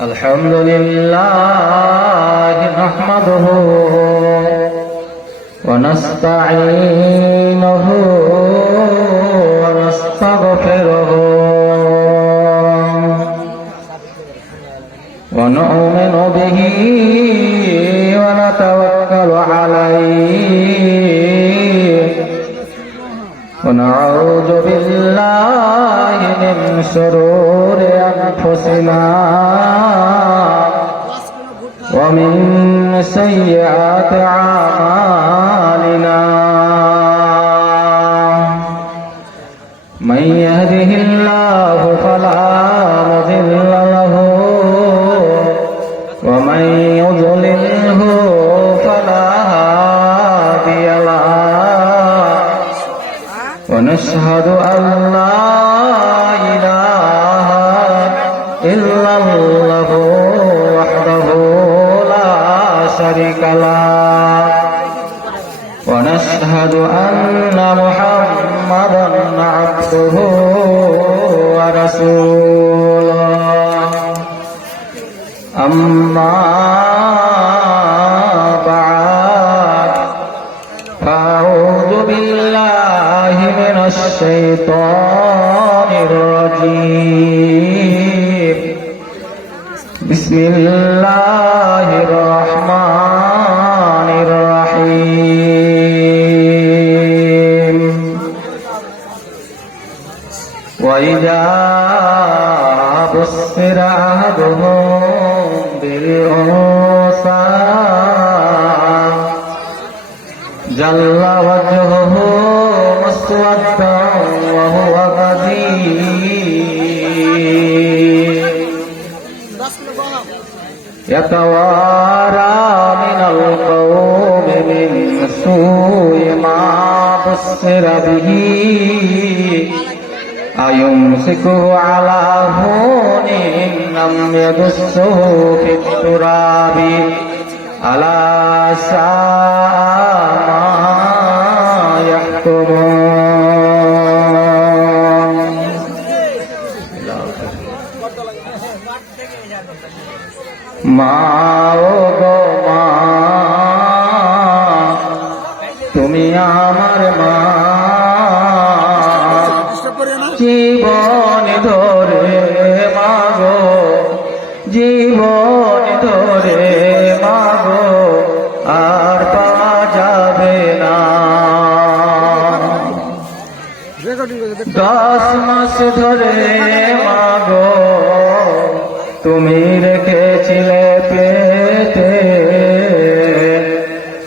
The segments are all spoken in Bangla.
الحمد لله نحمده ونستعينه ونستغفره ونؤمن به ونتوكل عليه ونعوذ بالله من شرور أنفسنا ومن سيئات أعمالنا من يهده الله فلا مضل له ومن يضلله فلا هادي له ونشهد أن لا إله إلا الله وحده لا شريك له ونشهد أن محمدا عبده ورسوله أما بعد فأعوذ بالله من الشيطان الرجيم بسم الله الرحمن الرحيم وإذا بشر أحدهم بالأنثى ظل وجهه مسودا وهو كظيم يتوارى من القوم من سوء ما بشر به أيمسكه على هون لم يدسه في التراب ألا ساء ما يحكمون মা ও গো মা তুমি আমার মা জীবন ধরে মাগো জীবন ধরে মাগো আর পাওয়া যাবে না 10 মাস ধরে মাগো তুমি রেখেছিলে পেটে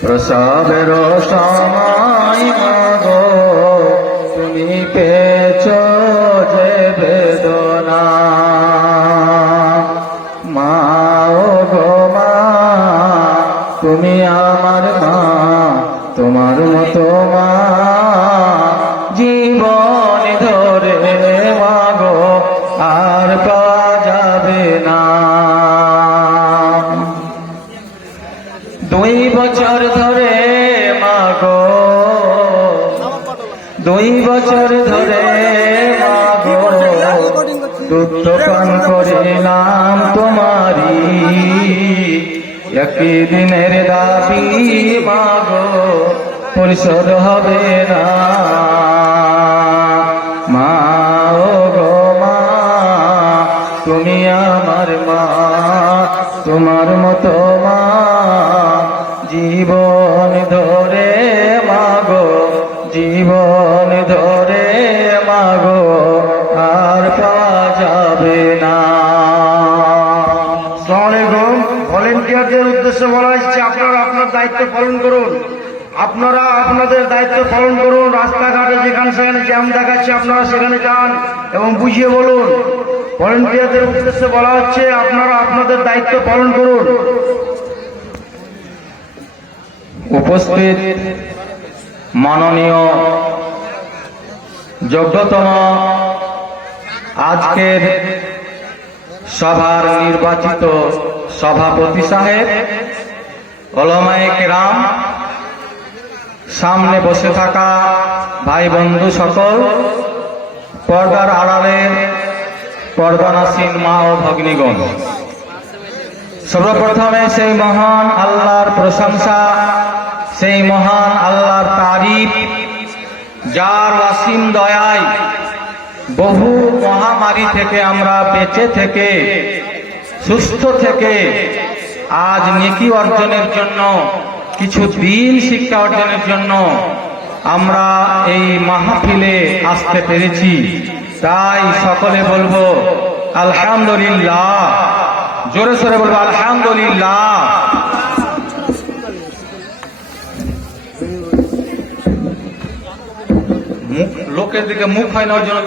প্রসবের সময় মাগো তুমি পেয়েছো যে বেদনা মা ও গো মা তুমি আমার মা তোমার মতো মা জীবন ধরে মাগো আর পাওয়া যাবে না 2 বছর ধরে মাগো 2 বছর ধরে মাগো দুধ পান করিলাম তোমারি একই দিনের দাবি মাগো পরিশোধ হবে না মা ও গো মা তুমি আমার মা তোমার মতো মা জীবন ধরে মাগো জীবন ধরে মাগো আর পাওয়া যাবে না। আসসালামু আলাইকুম। ভলেন্টিয়ারদের উদ্দেশ্যে বলা হচ্ছে আপনারা আপনার দায়িত্ব পালন করুন, আপনারা আপনাদের দায়িত্ব পালন করুন। রাস্তাঘাটে যেখানে সেখানে জ্যাম দেখাচ্ছে আপনারা সেখানে যান এবং বুঝিয়ে বলুন। ভলেন্টিয়ারদের উদ্দেশ্যে বলা হচ্ছে আপনারা আপনাদের দায়িত্ব পালন করুন। উপস্থিত মাননীয় যোগ্যতম আজকের সভার নির্বাচিত সভাপতি সাহেব, ওলামায়ে কেরাম, সামনে বসে থাকা ভাই বন্ধু সকল, পর্দার আড়ালে পর্দানাসীন মা ও ভগ্নীগণ, সর্বপ্রথমে সেই মহান আল্লাহর প্রশংসা, সেই মহান আল্লাহর তারিফ, যার অসীম দয়ায় বহু মহামারী থেকে আমরা বেঁচে থেকে, সুস্থ থেকে আজ নেকি অর্জনের জন্য, কিছু দিন শিক্ষা অর্জনের জন্য আমরা এই মাহফিলে আসতে পেরেছি। তাই সকলে বলবো আলহামদুলিল্লাহ, জোরে সোরে বলবো আলহামদুলিল্লাহ। লোকের দিকে মুখ হয় না, ওর জন্য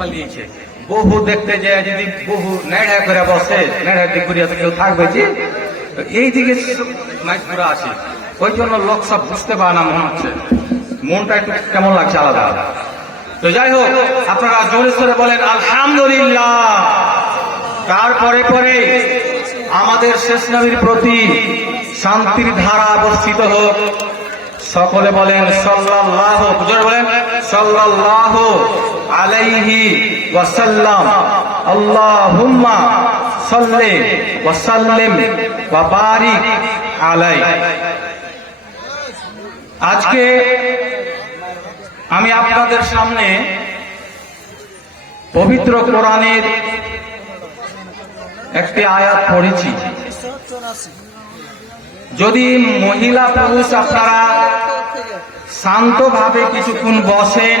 পালিয়েছে। বহু দেখতে যায়, যদি বহু নেড়া করে বসে, নেড়ার দিক করিয়া তো কেউ থাকবে যে এই দিকে মাইক পুরা আছে, ওই জন্য লোক সব বুঝতে পারে না, মনে হচ্ছে মনটা একটু কেমন লাগছে আলাদা আলাদা। তো যাই হোক, আপনারা জোরে সোরে বলেন আলহামদুলিল্লাহ। তারপরে পরে আমাদের শেষ নবীর প্রতি শান্তির ধারা বর্ষিত হোক। সকলে বলেন সাল্লাল্লাহু, জোরে বলেন সাল্লাল্লাহু আলাইহি ওয়াসাল্লাম। আল্লাহুম্মা সাল্লি ওয়া সাল্লিম ওয়া বারিক আলাইহি। আজকে আমি আপনাদের সামনে পবিত্র কোরআনের একটি আয়াত পড়েছি। যদি মহিলা পুরুষ আপনারা শান্তভাবে কিছুক্ষণ বসেন,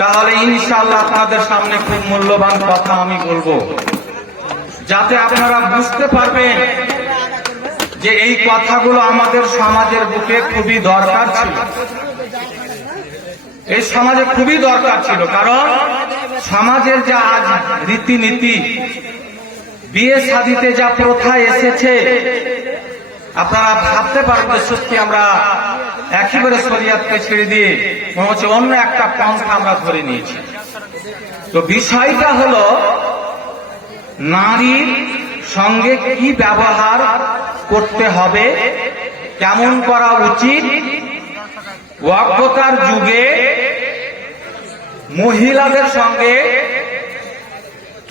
তাহলে ইনশাআল্লাহ আপনাদের সামনে খুব মূল্যবান কথা আমি বলবো, যাতে আপনারা বুঝতে পারবেন যে এই কথাগুলো আমাদের সমাজের বুকে খুবই দরকার ছিল। এই সমাজে খুবই দরকার ছিল, কারণ সমাজের যা আজ রীতিনীতি, বিয়ে শাদিতে যা প্রথা এসেছে, আপনারা ভাবতে পারবেন যে সত্যি আমরা একেবারে শরিয়াতকে ছেড়ে দিয়ে মনে হচ্ছে অন্য একটা পন্থা আমরা ধরে নিয়েছি। তো বিষয়টা হলো নারীর সঙ্গে কি ব্যবহার করতে হবে, কেমন করা উচিত। অজ্ঞতার যুগে মহিলাদের সঙ্গে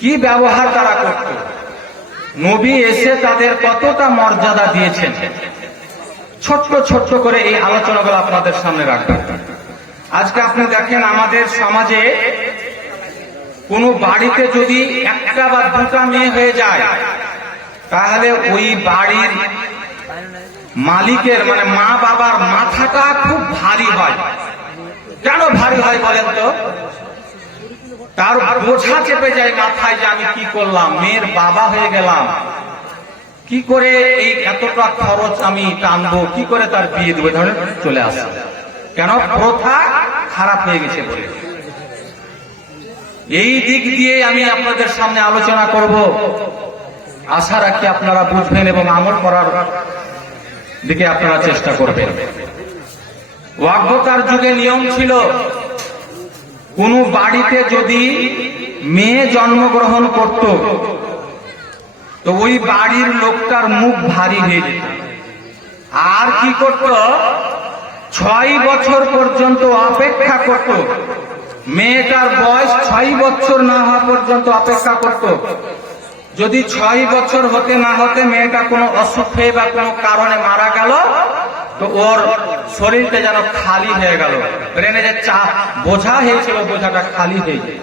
কি ব্যবহার তারা করত, নবী এসে তাদের কতটা মর্যাদা দিয়েছেন, ছোট্ট ছোট্ট করে এই আলোচনাগুলো আপনাদের সামনে রাখবেন। আজকে আপনি দেখেন আমাদের সমাজে কোনো বাড়িতে যদি একটা বা দুটা মেয়ে হয়ে যায়, তাহলে ওই বাড়ির মালিকের মানে মা বাবার মাথাটা খুব ভারী হয়। কেন ভারী হয় বলেন তো? তার বোঝা চেপে যায় মাথায় যে আমি কি করলাম, মেয়ের বাবা হয়ে গেলাম, কি করে এই এতটা খরচ আমি টানবো, কি করে তার বিয়ে দেবো, ধরেন চলে আসে। কেন? প্রথা খারাপ হয়ে গেছে বলে। এই দিক দিয়ে আমি আপনাদের সামনে আলোচনা করব, আশা রাখি আপনারা বুঝবেন এবং আমল করার দিকে আপনারা চেষ্টা করবেন। অজ্ঞতার যুগে নিয়ম ছিল, কোন বাড়িতে যদি মেয়ে জন্মগ্রহণ করত, তো ওই বাড়ির লোকটার মুখ ভারী হয়ে যেত। আর কি করত? 6 বছর পর্যন্ত অপেক্ষা করত, মেয়েটার বয়স 6 বছর না হওয়া পর্যন্ত অপেক্ষা করত। যদি 6 বছর হতে না হতে মেয়েটা কোনো অসুখে বা কোনো কারণে মারা গেল, তো ওর শরীরটা যেন খালি হয়ে গেল, ব্রেনে যে বোঝা হয়েছিল বোঝাটা খালি হয়ে যায়।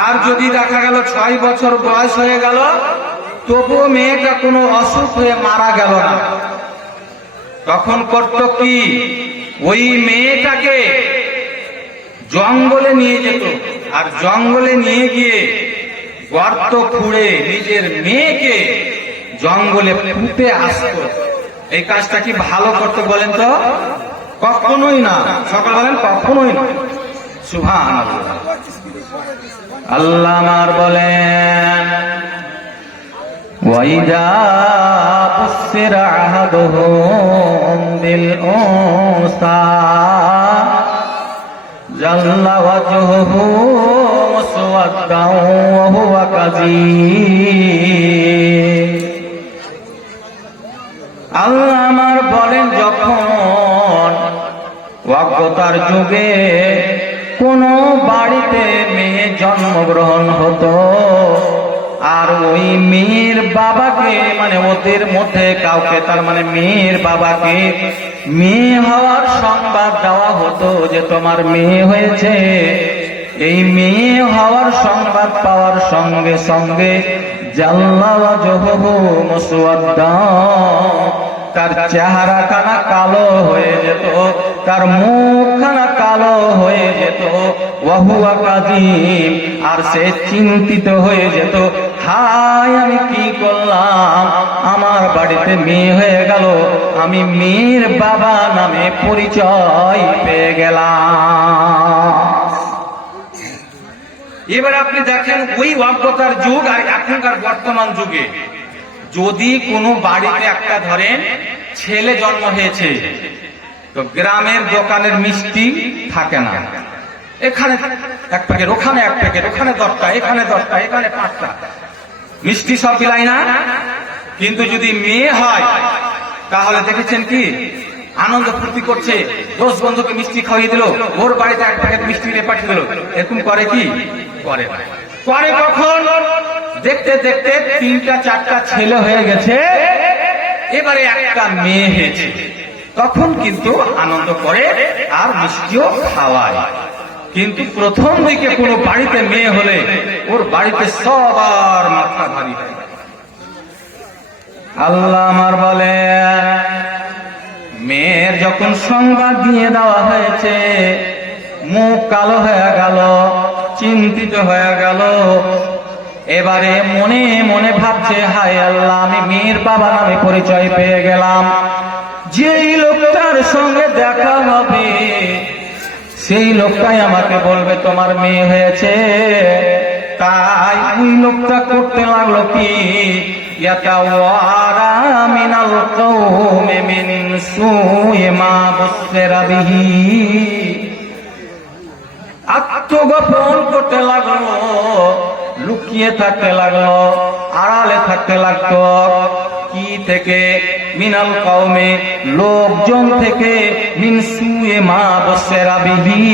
আর যদি দেখা গেল 6 বছর বয়স হয়ে গেল, তবুও মেয়েটা কোনো অসুখ হয়ে মারা গেল না, তখন করত কি? ওই মেয়েটাকে জঙ্গলে নিয়ে যেত, আর জঙ্গলে নিয়ে গিয়ে গর্ত খুঁড়ে নিজের মেয়েকে জঙ্গলে পুঁতে আসত। এই কাজটা কি ভালো করতে বলেন তো? কখনোই না। সকল বলেন কখনোই না। সুবহানাল্লাহ। আল্লাহ আমার বলেন, ওয়াইদা বুসিরা আহাদুহুম বিল উনসা জাল্লা ওয়াজহুহু মুসওয়াদ্দান ওয়া হুয়া কাযীম। আল্লাহ আমার বলেন, যখন অজ্ঞতার যুগে কোন বাড়িতে মেয়ে জন্মগ্রহণ হতো, আর ওই মেয়ের বাবাকে মানে ওদের মধ্যে কাউকে তার মানে মেয়ের বাবাকে মেয়ে হওয়ার সংবাদ দেওয়া হতো যে তোমার মেয়ে হয়েছে। এই মেয়ে হওয়ার সংবাদ পাওয়ার সঙ্গে সঙ্গে জাল্লা ওয়াজহুহু মুসওয়াদ্দা, তার চেহারা খানা কালো হয়ে যেত, তার মুখ খানা কালো হয়ে যেত। ওয়াহুয়া কাযীম, আর সে চিন্তিত হয়ে যেত, হায় আমি কি করলাম, আমার বাড়িতে মেয়ে হয়ে গেল, আমি মেয়ের বাবা নামে পরিচয় পেয়ে গেলাম। এবার আপনি দেখেন ওই অজ্ঞতার যুগ আর এখনকার বর্তমান যুগে যদি কোনো বাড়িতে একটা ধরেন ছেলে জন্ম হয়েছে, তো গ্রামের দোকানের মিষ্টি থাকে না, এখানে এক প্যাকেট, ওখানে এক প্যাকেট, ওখানে 10টা, এখানে 10টা, এখানে 5টা মিষ্টি সব বিলায় না। কিন্তু যদি মেয়ে হয় তাহলে দেখেছেন কি আনন্দ ফুর্তি করছে, 10 বন্ধুকে মিষ্টি খাইয়ে দিল, ওর বাড়িতে এক প্যাকেট মিষ্টি দিয়ে পাঠিয়ে দিল। এরকম করে কি করে না। করে কখন? দেখতে দেখতে 3টা 4টা ছেলে হয়ে গেছে, এবারে একটা মেয়ে হয়েছে, তখন কিন্তু আনন্দ করে আর মিষ্টিও খাওয়ায়। কিন্তু প্রথম দিকে কোনো বাড়িতে মেয়ে হলে ওর বাড়িতে সবার মাথা ভারী হয়। আল্লাহ আমার বলে মেয়ের যখন সংবাদ দিয়ে দেওয়া হয়েছে, মুখ কালো হয়ে গেল, চিন্তিত হয়ে গেল, এবারে মনে মনে ভাবছে হায় আল্লাহ আমি মেয়ের বাবা নামে পরিচয় পেয়ে গেলাম। যেই লোকটার সঙ্গে দেখা হবে সেই লোকটাই আমাকে বলবে তোমার মেয়ে হয়েছে। তাই ওই লোকটা করতে লাগলো কি, ইয়াতাওয়ারা মিনাল কওমি মিন সুই মা বুসিরা বিহি, আত্মগোপন করতে লাগলো, লুকিয়ে থাকতে লাগলো, আড়ালে থাকতে লাগতো। কি থেকে? মিনাল কওমে, লোকজন থেকে, মিন সুয়ে মা বুসিরা বিহি,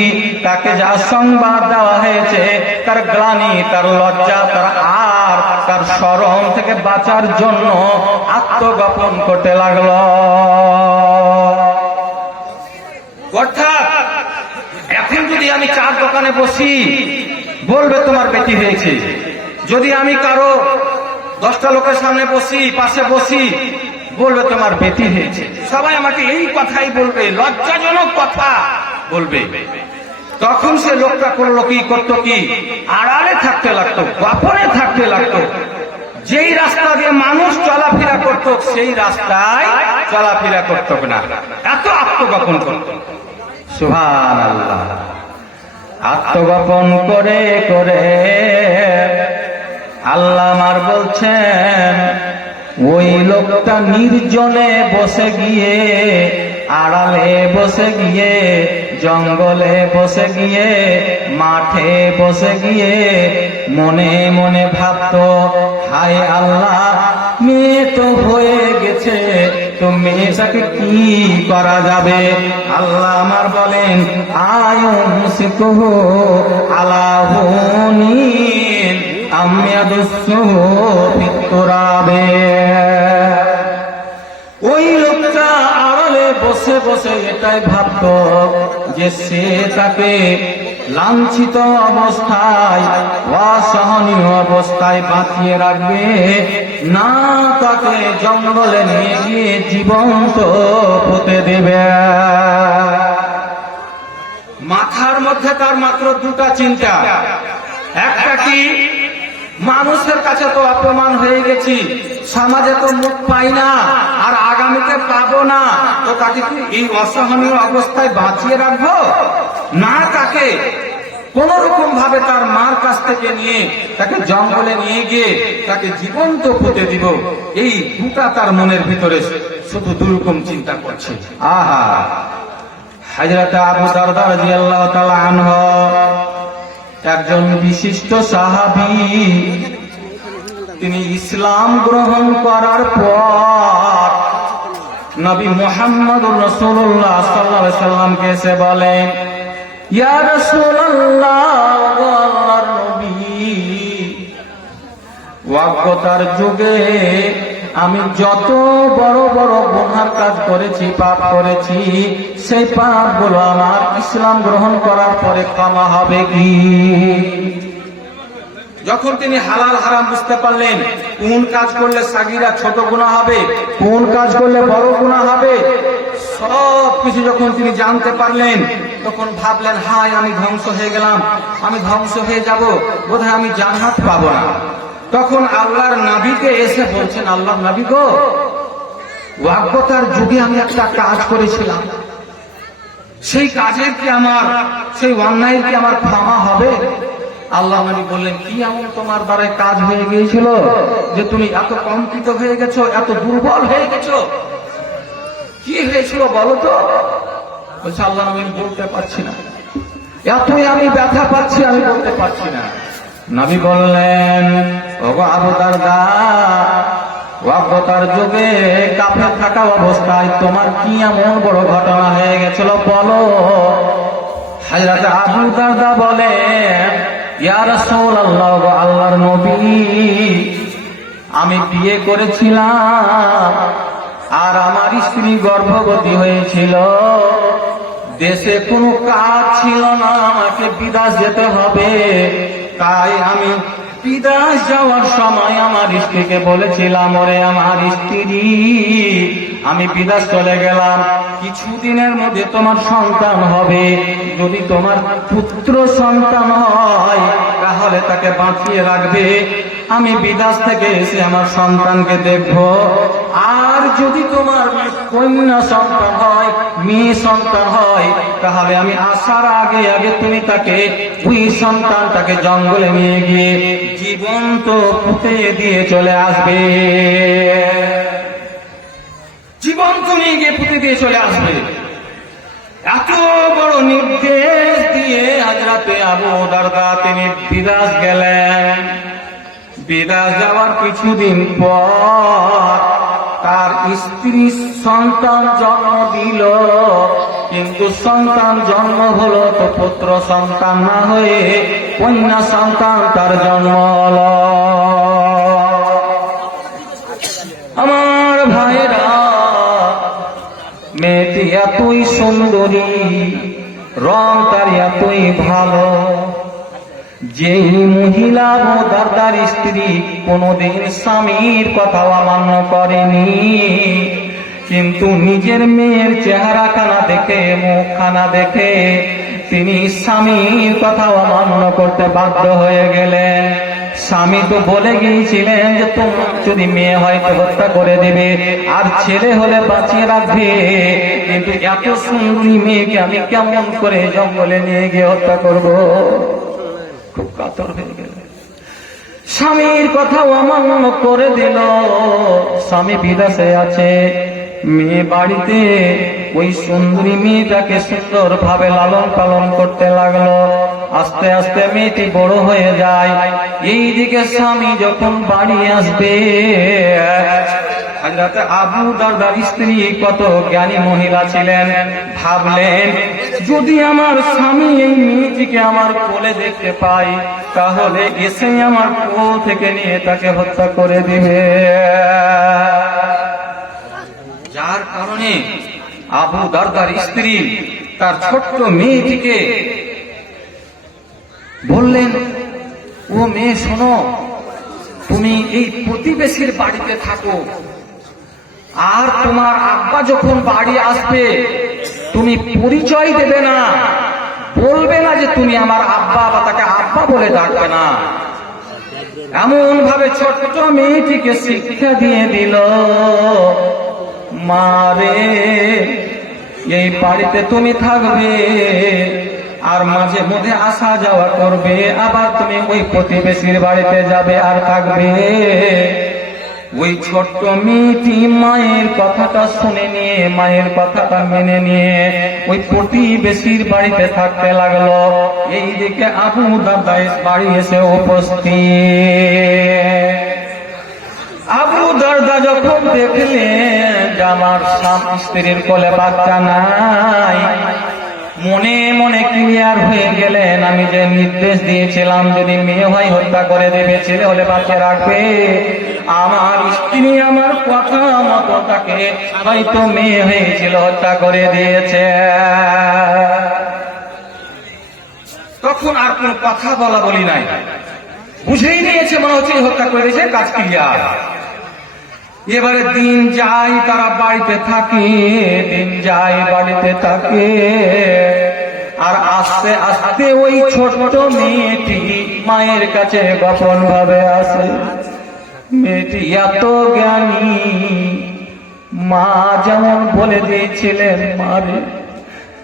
তাকে যা সংবাদ দেওয়া হয়েছে তার গ্লানি, তার লজ্জা, তার আর তার শরম থেকে বাঁচার জন্য আত্মগোপন করতে লাগলো। অর্থাৎ এখন যদি আমি চার দোকানে বসি বলবে তোমার বেটি হয়েছে, যদি আমি কারো 10টা লোকের সামনে বসি, পাশে বসি, বলবে তোমার বেটি হয়েছে। সবাই আমাকে এই কথাই বলবে, লজ্জাজনক কথা বলবে। তখন সে লোকটা করলো কি, করতো কি, আড়ালে থাকতে লাগতো, গোপনে থাকতে লাগতো। যেই রাস্তা দিয়ে মানুষ চলাফেরা করত সেই রাস্তায় চলাফেরা করত না, এত আত্মগোপন করত। সুবহানাল্লাহ। আত্মগোপন করে করে আল্লাহ আমার বলছেন ওই লোকটা নির্জনে বসে গিয়ে, আড়ালে বসে গিয়ে, জঙ্গলে বসে গিয়ে, মাঠে বসে গিয়ে মনে মনে ভাবতো হায় আল্লাহ মেয়ে তো হয়ে গেছে, তো মেয়েটাকে কি করা যাবে। আল্লাহ আমার বলেন আয়ুমসিকুহু আলা হুনিন আম ইয়াদুসসুহু ফিত-তুরাবে। ওই লোকটা আড়ালে বসে বসে এটাই ভাবতো যে সে তাকে লাঞ্ছিত অবস্থায়, অসহনীয় অবস্থায় বাঁচিয়ে রাখবে, না তাকে জঙ্গলে নিয়ে গিয়ে জীবন্ত পুঁতে দেবে। মাথার মধ্যে তার মাত্র 2টা চিন্তা। একটা কি, মানুষের কাছে তো অপমান হয়ে গেছি, সমাজে তো মুখ পাই না, আর আগামীতে পাবো না, তো তাকে কি এই অসহনীয় অবস্থায় বাঁচিয়ে রাখবো, না তাকে কোন রকম ভাবে তার মার কাছ থেকে নিয়ে তাকে জঙ্গলে নিয়ে গিয়ে তাকে জীবন্ত পুঁতে দিব। এই 2টা তার মনের ভিতরে শুধু দুরকম চিন্তা করছে। আহা, হযরত আবু দারদা রাদিয়াল্লাহু তাআলা আনহু একজন বিশিষ্ট সাহাবী, তিনি ইসলাম গ্রহণ করার পর নবী মুহাম্মদুর রাসূলুল্লাহ সাল্লাল্লাহু আলাইহি সাল্লামকে এসে বলেন ইয়া রাসূলুল্লাহ, ও আল্লাহর আগতার যুগে আমি যত বড় বড় গুনার কাজ করেছি, পাপ করেছি, সেই পাপগুলো আমার ইসলাম গ্রহণ করার পরে ক্ষমা হবে কি? যখন তিনি হালাল হারাম বুঝতে পারলেন, কোন কাজ করলে সাগীরা ছোট গুনাহ হবে, কোন কাজ করলে বড় গুনাহ হবে, সব কিছু যখন তিনি জানতে পারলেন, তখন ভাবলেন, হায় আমি ধ্বংস হয়ে গেলাম, আমি ধ্বংস হয়ে যাব, বোধহয় আমি জান্নাত পাবো না। তখন আল্লাহর নবীকে এসে বলছেন, আল্লাহর নবী গো, ওয়াক্যতার যুগে আমি একটা কাজ করেছিলাম, সেই কাজের কি আমার, সেই অন্যায়ের কি আমার ক্ষমা হবে? আল্লাহ নবী বললেন, কি এমন তোমার দ্বারা কাজ হয়ে গিয়েছিল যে তুমি এত কম্পিত হয়ে গেছো, এত দুর্বল হয়ে গেছো? কি হয়েছিল বলো তো? বলছে, আল্লাহ নবী বলতে পারছি না, এতই আমি ব্যথা পাচ্ছি, আমি বলতে পারছি না। নবী বললেন, ওগো আবু দারদা, ওয়াক্যতার যুগে কাফের থাকা অবস্থায় তোমার কি এমন বড় ঘটনা হয়ে গেছিল বলো? হযরত আবু দারদা বলেন, ইয়া রাসূলুল্লাহ, গো আল্লাহর নবী, আমি বিয়ে করেছিলাম আর আমার স্ত্রী গর্ভবতী হয়েছিল, দেশে কোনো কাজ ছিল না, আমাকে বিদেশ যেতে হবে, তাই আমি বিদেশ যাওয়ার সময় আমার স্ত্রীকে বলেছিলাম, ওরে আমার স্ত্রী, আমি বিদেশ চলে গেলাম, কিছুদিনের মধ্যে তোমার সন্তান হবে, যদি তোমার পুত্র সন্তান হয় তাহলে তাকে বাঁচিয়ে রাখবে, আমি বিদেশ থেকে এসে আমার সন্তানকে দেখব, আর যদি তোমার কন্যা সন্তান হয়, মেয়ে সন্তান হয়, তাহলে আমি আসার আগে আগে তুমি তাকে, ওই সন্তানটাকে জঙ্গলে নিয়ে গিয়ে জীবন্ত পুঁতে দিয়ে চলে আসবে, জীবন্ত নিয়ে গিয়ে পুঁতে দিয়ে চলে আসবে। এত বড় নির্দেশ দিয়ে হযরতে আবু দারদা তিনি বিদেশ গেলেন। বিদেশ যাওয়ার কিছুদিন পর তার স্ত্রী সন্তান জন্ম দিল, কিন্তু সন্তান জন্ম হলো তো পুত্র সন্তান না হয়ে কন্যা সন্তান তার জন্ম হলো। আমার ভাইরা, মেয়েটি এতই সুন্দরী, রং তার এতই ভালো, যেই মহিলা আবু দারদার স্ত্রী কোনদিন স্বামীর কথাও অমান্য করেনি, কিন্তু নিজের মেয়ের চেহারা খানা দেখে, মুখ খানা দেখে তিনি স্বামীর কথাও অমান্য করতে বাধ্য হয়ে গেলেন। স্বামী তো বলে গিয়েছিলেন যে তোমার যদি মেয়ে হয় তো হত্যা করে দেবে, আর ছেলে হলে বাঁচিয়ে রাখবে, কিন্তু এত সুন্দরী মেয়েকে আমি কেমন করে জঙ্গলে নিয়ে গিয়ে হত্যা করব? খুব কাতর হয়ে গেল, স্বামীর কথা অমান্য করে দিল। স্বামী বিদেশে আছে, মেয়ে বাড়িতে ওই সুন্দরী মেয়েটাকে সুন্দর ভাবে লালন পালন করতে লাগলো। আস্তে আস্তে মেয়েটি বড় হয়ে যায়। এইদিকে স্বামী যখন বাড়ি আসবে, হযরত আবু দারদার স্ত্রী কত জ্ঞানী মহিলা ছিলেন, ভাবলেন যদি আমার স্বামী এই মেয়েটিকে আমার কোলে দেখতে পাই, তাহলে এসে আমার কোল থেকে নিয়ে তাকে হত্যা করে দিবে। যার কারণে আবু দারদার স্ত্রী তার ছোট্ট মেয়েটিকে বললেন, ও মেয়ে শোনো, তুমি এই প্রতিবেশীর বাড়িতে থাকো, আর তোমার আব্বা যখন বাড়ি আসবে তুমি পরিচয় দেবে না, বলবে না যে তুমি আমার আব্বা, বা তাকে আব্বা বলে ডাকবে না। এমন ভাবে ছোট্ট মেয়েটিকে শিক্ষা দিয়ে দিল, মারে এই বাড়িতে তুমি থাকবে, আর মাঝে মধ্যে আসা যাওয়া করবে, আবার তুমি ওই প্রতিবেশীর বাড়িতে যাবে আর থাকবে। ওই ছোট্ট মেয়েটি মায়ের কথাটা শুনে নিয়ে, মায়ের কথাটা মেনে নিয়ে ওই প্রতিবেশীর বাড়িতে থাকতে লাগলো। এইদিকে আবু দারদা বাড়ি এসে উপস্থিত। আবু দারদা যখন দেখলেন যে আমার স্বামী স্ত্রীর কোলে বাচ্চা নাই, মনে মনে ক্লিয়ার হয়ে গেলেন, আমি যে নির্দেশ দিয়েছিলাম যদি মেয়ে হয় হত্যা করে দেবে, ছেলে হলে বাঁচিয়ে রাখবে, আমার স্ত্রী আমার কথা মতো তাকে হয়তো মেয়ে হয়েছিল হত্যা করে দিয়েছে। তখন আর কোন কথা বলা বলি নাই, বুঝেই নিয়েছে মনে হচ্ছে হত্যা করে দিয়েছে, কাজ ক্লিয়ার। এবারে দিন যায়, তারা বাড়িতে থাকে, দিন যায় বাড়িতে থাকে, আর আস্তে আস্তে ওই ছোট মেয়েটি মায়ের কাছে গোপন ভাবে আসে। মেয়েটি এত জ্ঞানী, মা যেমন বলে দিয়েছিলেন, মারে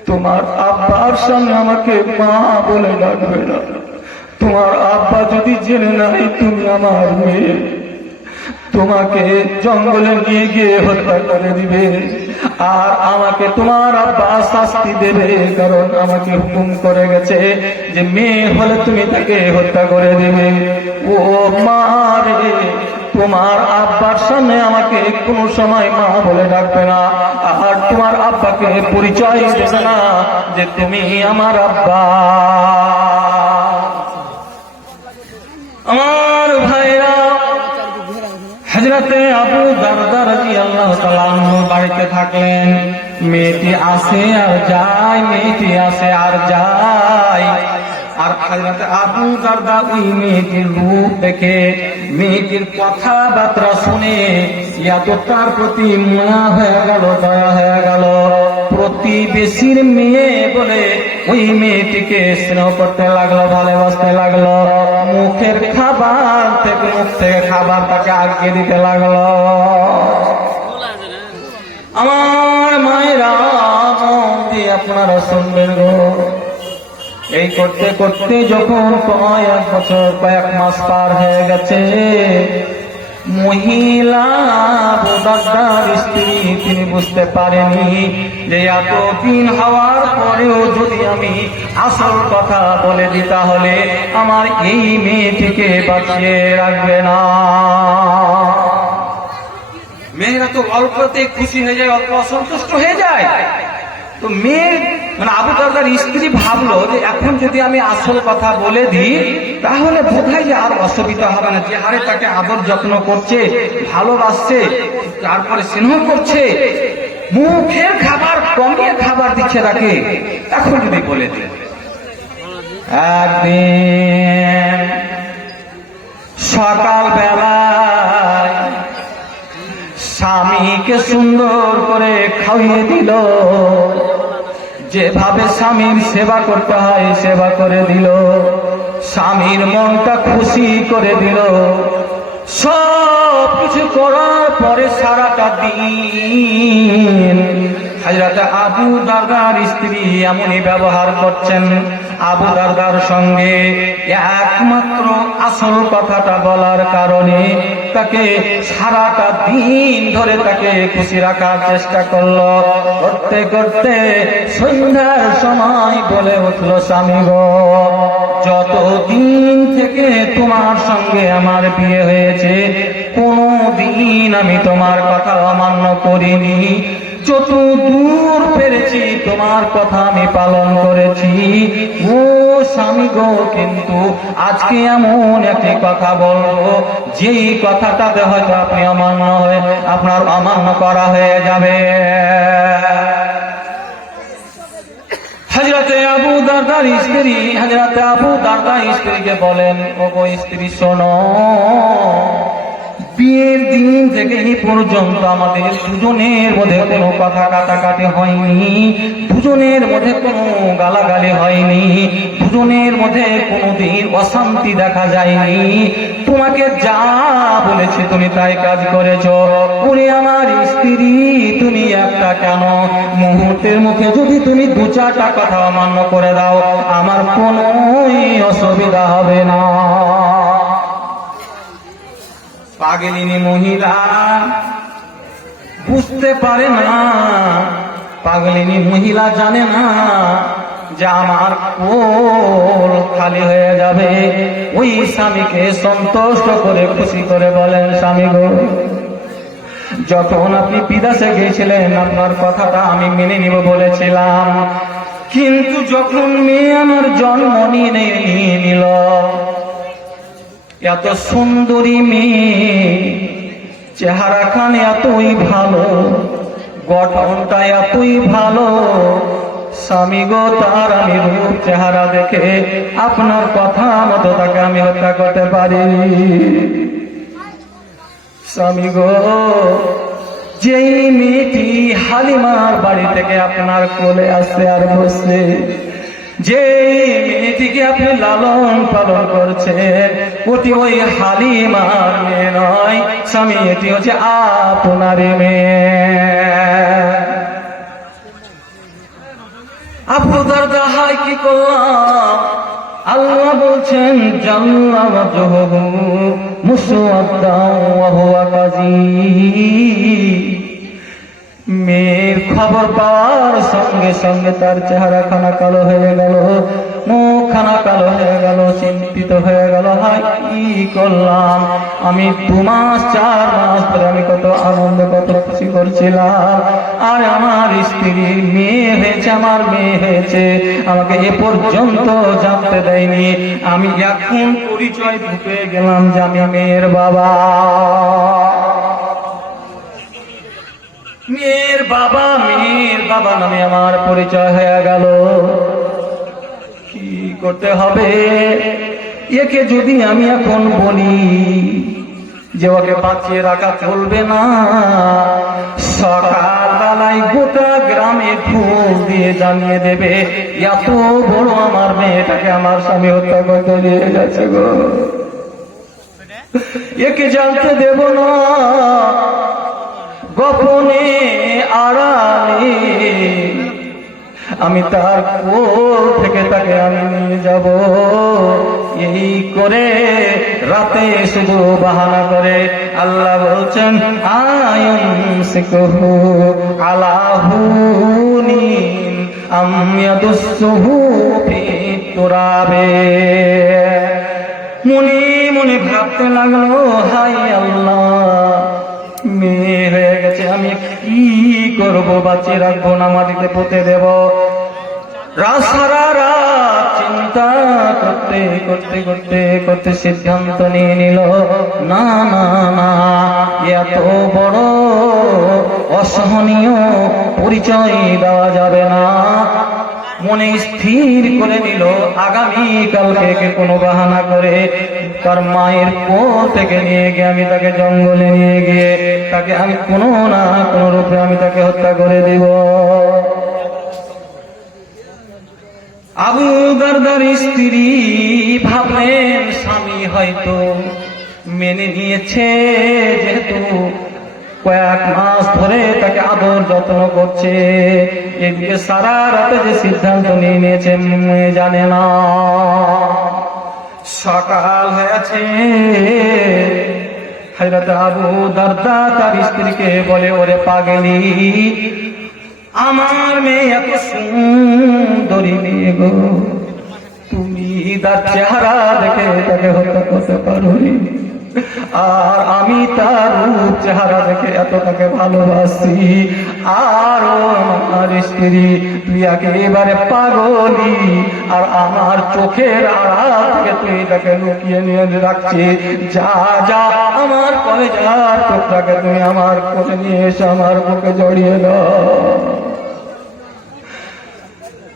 তোমার আব্বার সামনে আমাকে মা বলে ডাকবে না, তোমার আব্বা যদি জেনে নাই তুমি আমার মেয়ে, তোমাকে জঙ্গলে নিয়ে গিয়ে হত্যা করে দিবে, আর আমাকে তোমার আব্বা শাস্তি দেবে, কারণ আমাকে হুকুম করে গেছে যে মেয়ে হলে তুমি তাকে হত্যা করে দিবে। ও মা রে, তোমার আব্বার সামনে আমাকে কোনো সময় মা বলে ডাকবে না, আর তোমার আব্বাকে পরিচয় দেবে না যে তুমি আমার আব্বা। আমার ভাইরা, হযরতে আবু দারদা রাদিয়াল্লাহু তাআলা আনহু বাড়িতে থাকলেন। মেয়েটি আসে আর যায়, মেয়েটি আসে আর যায়, আর হযরতে আবু দারদা ওই মেয়েটির রূপ দেখে, মেয়েটির কথাবার্তা শুনে এত তার প্রতি মায়া হয়ে গেল, দয়া হয়ে গেল। প্রতিবেশীর মেয়ে বলে ওই মেয়েটিকে স্নেহ করতে লাগলো, ভালোবাসতে লাগলো, মুখের খাবার থেকে মুখ থেকে খাবার তাকে আগিয়ে দিতে লাগলো। আমার মায়েরা মন দিয়ে আপনারা শুনবেন গো। এই করতে করতে যখন কয়েক বছর কয়েক মাস পার হয়ে গেছে, মহিলা বোদার স্ত্রী তিনি বুঝতে পারেনি যে এতদিন হওয়ার পরেও যদি আমি আসল কথা বলে দিই তাহলে আমার এই মেয়েটিকে বাঁচিয়ে রাখবে না। মেয়েরা তো অল্পতে খুশি হয়ে যায়, অল্প অসন্তুষ্ট হয়ে যায়। তো মেয়ে মানে আবু দারদার স্ত্রী ভাবলো যে এখন যদি আমি আসল কথা বলে দিই তাহলে বোধহয় যে আর অসুবিধা হবে না, যে হারে তাকে আদর যত্ন করছে, ভালোবাসছে, তারপরে স্নেহ করছে, মুখের খাবার কমিয়ে খাবার দিচ্ছে তাকে, এখন যদি বলে দিই। একদিন সকাল বেলায় স্বামীকে সুন্দর করে খাইয়ে দিল, যেভাবে স্বামীর সেবা করতে হয় সেবা করে দিল, স্বামীর মনটা খুশি করে দিল। সব কিছু করার পরে সারাটা দিন হযরত আবু দারদার স্ত্রী এমনই ব্যবহার করছেন আবু দারদার সঙ্গে। একমাত্র আসল কথাটা বলার কারণে তাকে সারাটা দিন ধরে তাকে খুশি রাখার চেষ্টা করলো। করতে করতে সন্ধ্যার সময় বলে উঠল, স্বামী গো, যতদিন থেকে তোমার সঙ্গে আমার বিয়ে হয়েছে কোনদিন আমি তোমার কথা অমান্য করিনি, যত দূর পেরেছি তোমার কথা আমি পালন করেছি। ও স্বামী গো, কিন্তু আজকে এমন একটি কথা বলবো যেই কথাটাতে হয়তো আপনি অমান্য হয়ে আপনার অমান্য করা হয়ে যাবে। হযরতে আবু দারদার স্ত্রী হযরতে আবু দারদার স্ত্রীকে বলেন, ও গো স্ত্রী শোনো, বিয়ের দিন থেকে এই পর্যন্ত আমাদের দুজনের মধ্যে কোনো কথা কাটাকাটি হয়নি, দুজনের মধ্যে কোনো গালাগালি হয়নি, দুজনের মধ্যে কোনোদিন অশান্তি দেখা যায়নি। তোমাকে যা বলেছে তুমি তাই কাজ করেছো। ওরে আমার স্ত্রী, তুমি একটা কেন মুহূর্তের মুখে যদি তুমি দু চারটা কথা অমান্য করে দাও আমার কোনোই অসুবিধা হবে না। পাগলিনী মহিলা বুঝতে পারে না, পাগলিনী মহিলা জানে না যে আমার কোল খালি হয়ে যাবে। ওই স্বামীকে সন্তুষ্ট করে খুশি করে বলেন, স্বামী গো, যখন আপনি বিদেশে গিয়েছিলেন আপনার কথাটা আমি মেনে নিব বলেছিলাম, কিন্তু যখন মেয়ে আমার জন্ম নিল, এত সুন্দরী মেয়ে, চেহারাখান এতই ভালো, গঠনটা এতই ভালো, স্বামী গো তার আমি রূপ চেহারা দেখে আপনার কথা মতো তাকে আমি হত্যা করতে পারি। স্বামী গো, যেই মেয়েটি হালিমার বাড়ি থেকে আপনার কোলে আসছে আর বসছে, যে মেয়েটিকে আপনি লালন পালন করছে, ওটি ওই হালিমার মেয়ে নয় স্বামী, এটি হচ্ছে আপনারই মেয়ে। আবু দারদা হায় কি করলাম, আল্লাহ বলছেন জাল্লা ওয়াজহুহু মুসওয়াদ্দান ওয়া হুয়া কাযীব। মেয়ের খবর পাওয়ার সঙ্গে সঙ্গে তার চেহারা খানা কালো হয়ে গেল, মুখ খানা কালো হয়ে গেল, চিন্তিত হয়ে গেল, হায় কি করলাম আমি, 2 মাস 4 মাস ধরে আমি কত আনন্দ কত খুশি করছিলাম, আর আমার স্ত্রী মেয়ে হয়েছে, আমার মেয়ে হয়েছে, আমাকে এ পর্যন্ত জানতে দেয়নি, আমি এখন পরিচয় ঢুকে গেলাম যে আমি মেয়ের বাবা। মেয়ের বাবা নামে আমার পরিচয় হয়ে গেল। কি করতে হবে? একে যদি আমি এখন বলি যে ওকে বাঁচিয়ে রাখা চলবে না, সকালবেলায় গোটা গ্রামে ঢোল দিয়ে জানিয়ে দেবে এত বড় আমার মেয়েটাকে আমার স্বামী হত্যা করতে নিয়ে গেছে গো, একে জানতে দেব না, গোপনে আড়ালে আমি তার কোল থেকে তাকে আমি নিয়ে যাব। এই করে রাতে শুধু বাহানা করে আল্লাহ বলছেন আয়ুমসিকুহু আলা হুনিন আম ইয়াদুসসুহু ফি তুরাবে। মনে মনে ভাবতে লাগলো, হায় আল্লাহ, মেয়ে হয়ে গেছে, আমি কি করব, বাঁচিয়ে রাখবো না মাটিতে পুঁতে দেব। সারা রাত চিন্তা করতে করতে করতে করতে সিদ্ধান্ত নিয়ে নিল, না না না, এত বড় অসহনীয় পরিচয় দেওয়া যাবে না। মনে স্থির করে নিল আগামী কালকে কোনো বাহানা করে তার মায়ের কোল থেকে নিয়ে গিয়ে আমি তাকে জঙ্গলে নিয়ে গিয়ে তাকে আমি কোনো না কোনো রূপে আমি তাকে হত্যা করে দিব। আবু দারদার স্ত্রী ভাবলেন স্বামী হয়তো মেনে নিয়েছে, যেহেতু কয়েক মাস ধরে তাকে আদর যত্ন করছে, এদিকে সারা রাতে যে সিদ্ধান্ত নিয়ে নিয়েছে মেয়ে জানে না। সকাল হয়েছে, হযরত আবু দারদা তার স্ত্রীকে বলে, ওরে পাগলি, আমার মেয়ে এত সুন্দরী মেয়ে গো, তুমি তার চেহারা দেখে তাকে হত্যা করতে পারোনি, আর আমি তার রূপ চেহারা দেখে এত তাকে ভালোবাসি, আর আমার স্ত্রী তুই একেবারে পাগলি, আর আমার চোখের আড়াল থেকে তুই তাকে লুকিয়ে নিয়ে রাখছিস, যা যা আমার কলেজার চোখটাকে তুমি আমার কোলে নিয়ে এসে আমার বুকে জড়িয়ে দাও।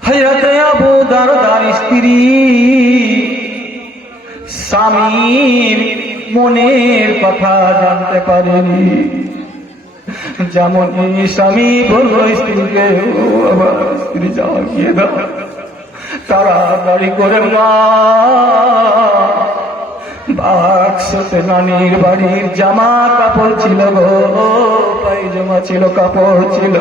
হযরত আবু দারদার স্ত্রী স্বামীর মনের কথা জানতে পারেনি, যেমন স্বামী বলল স্ত্রীকে, ও আমার স্ত্রী যাওয়া গিয়ে দাও, তাড়াতাড়ি করে মা বাক্সতে নানির বাড়ির জামা কাপড় ছিল গো, পায়জামা ছিল, কাপড় ছিল,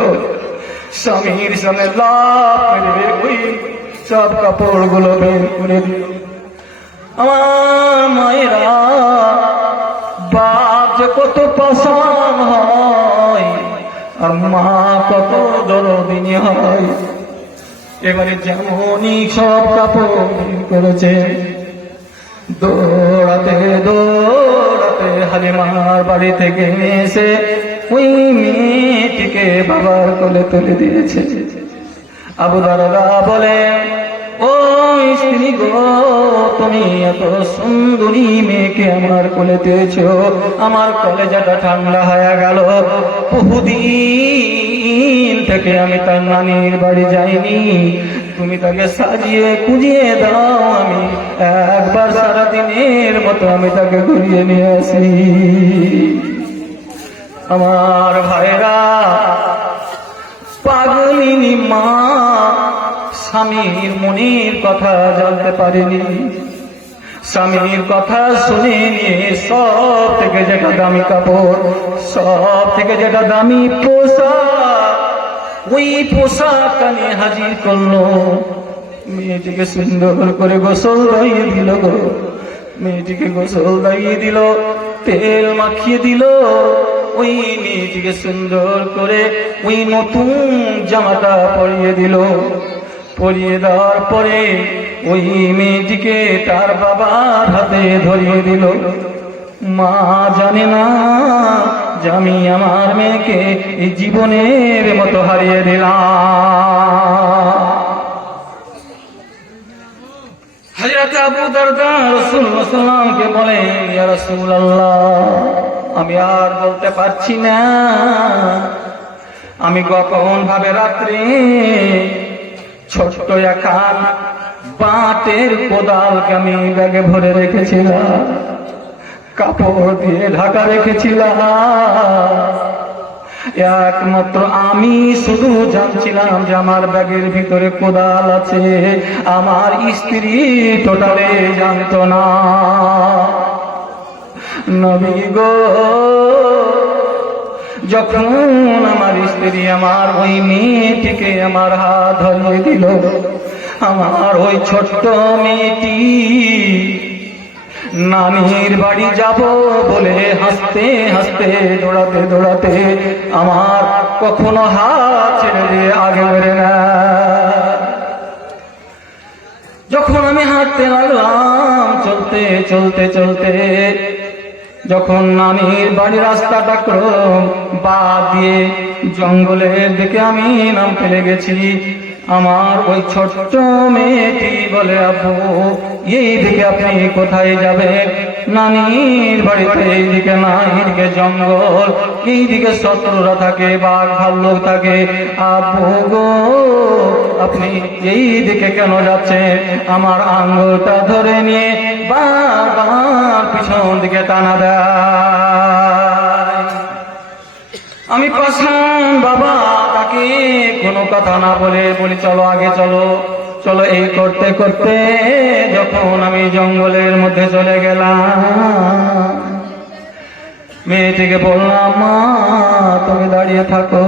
স্বামীর সামনে লাফ মেরে ওই সব কাপড়গুলো বের করে দিল। আমার মায়েরা, বাপ যে কত পাষাণ হয় আর মা কত দরদিনী হয়, এবারে যেমনই সব কাপড় বের করেছে, দৌড়াতে দৌড়াতে হালিমার বাড়ি থেকে এসে ওই মেয়েটিকে বাবার কোলে তুলে দিয়েছে। আবু দারদা বলে, ও স্ত্রী গো, তুমি এত সুন্দরী মেয়েকে আমার কোলে দিয়েছো, আমার কলেজাটা ঠান্ডা হয়ে গেল। বহুদিন থেকে আমি তার নানির বাড়ি যাইনি, তুমি তাকে সাজিয়ে কুজিয়ে দাও, আমি একবার সারাদিনের মতো আমি তাকে ঘুরিয়ে নিয়ে আসি। আমার ভাইরা, পাগলিনী মা স্বামীর মনের কথা জানতে পারেনি, স্বামীর কথা শুনে নিয়ে সব থেকে যেটা দামি কাপড়, সব থেকে যেটা দামি পোশাক, ওই পোশাকটা নিয়ে হাজির করলো। মেয়েটিকে সুন্দর করে গোসল দিয়ে দিল গো, মেয়েটিকে গোসল দিয়ে দিল, তেল মাখিয়ে দিল, ওই মেয়েটিকে সুন্দর করে ওই নতুন জামাটা পরিয়ে দিল। পরিয়ে দেওয়ার পরে ওই মেয়েটিকে তার বাবার হাতে ধরিয়ে দিল। মা জানে না যে আমি আমার মেয়েকে এই জীবনের মতো হারিয়ে দিলাম। হযরত আবু দারদা রাসূলুল্লাহ সাল্লাল্লাহু আলাইহি ওয়াসাল্লামকে বলেন, ইয়া রাসূলুল্লাহ, আমি আর বলতে পারছি না, আমি গোপন ভাবে রাত্রে ছোট্ট একখান বাঁটের কোদালকে আমি ব্যাগে ভরে রেখেছিলাম, কাপড় দিয়ে ঢাকা রেখেছিলাম। একমাত্র আমি শুধু জানছিলাম যে আমার ব্যাগের ভিতরে কোদাল আছে, আমার স্ত্রী টোটালে জানতো না। নবী গো, যখন আমার স্ত্রী আমার ওই মেয়েটিকে আমার হাত ধরিয়ে দিল, আমার ওই ছোট্ট মেয়েটি নানির বাড়ি যাব বলে হাসতে হাসতে দৌড়াতে দৌড়াতে আমার কখনো হাত ছেড়ে দিয়ে আগে বেড়ে না। যখন আমি হাঁটতে লাগলাম, চলতে চলতে চলতে, যখন নানির বাড়ির রাস্তাটা ক্রম বাদ দিয়ে জঙ্গলের দিকে আমি নাম ফেলে গেছি, আমার ওই ছোট্ট মেয়েটি বলে, আব্বু এই দিকে আপনি কোথায় যাবেন? নানির বাড়িতে এইদিকে না, এইদিকে জঙ্গল, এইদিকে শত্রুরা থাকে, বাঘ ভাল্লুক থাকে। আব্বু গো, আপনি এই দিকে কেন যাচ্ছেন? আমার আঙ্গুলটা ধরে নিয়ে বারবার পিছন দিকে টানা দেয়। আমি পাশান বাবা তাকে কোনো কথা না বলে বলি, চলো আগে চলো চলো। এই করতে করতে যখন আমি জঙ্গলের মধ্যে চলে গেলাম, মেয়েটিকে বললাম, মা তুমি দাঁড়িয়ে থাকো।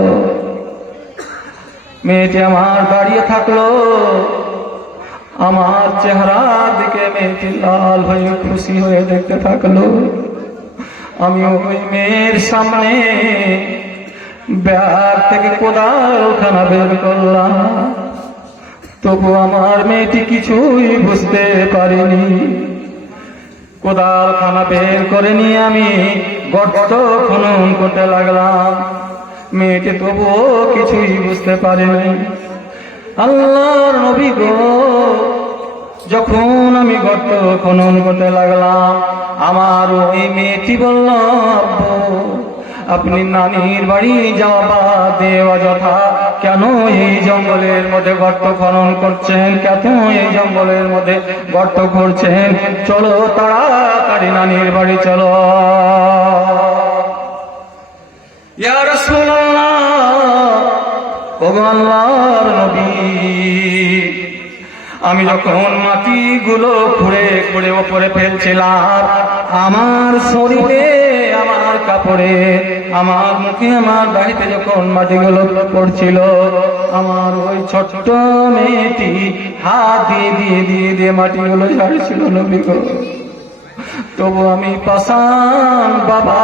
মেয়েটি আমার দাঁড়িয়ে থাকলো, আমার চেহারার দিকে মেয়েটি লাল হয়ে খুশি হয়ে দেখতে থাকলো। আমি ওই মেয়ের সামনে ব্যাগ থেকে কোদালখানা বের করলাম, তবু আমার মেয়েটি কিছুই বুঝতে পারেনি। কোদালখানা বের করে নিয়ে আমি গর্ত খনন করতে লাগলাম, মেয়েটি তবুও কিছুই বুঝতে পারেনি। আল্লাহর নবী গো, যখন আমি গর্ত খনন করতে লাগলাম, আমার ওই মেয়েটি বলল, আব্বু আপনি নানির বাড়ি যাওয়া বাদ দিয়ে অযথা কেন এই জঙ্গলের মধ্যে গর্ত খনন করছেন? কেন এই জঙ্গলের মধ্যে গর্ত করছেন? চলো তাড়াতাড়ি নানির বাড়ি চলো। ইয়া রাসূলুল্লাহ, ওগো আল্লাহর নবী, আমি যখন মাটিগুলো খুঁড়ে খুঁড়ে ওপরে ফেলছিলাম, আমার শরীরে, আমার কাপড়ে, আমার মুখে, আমার দাড়িতে যখন মাটিগুলো পড়ছিল, আমার ওই ছোট্ট মেয়েটি হাত দিয়ে দিয়ে দিয়ে দিয়ে মাটিগুলো ঝাড়ছিল নবী গো। তবু আমি পাষাণ বাবা,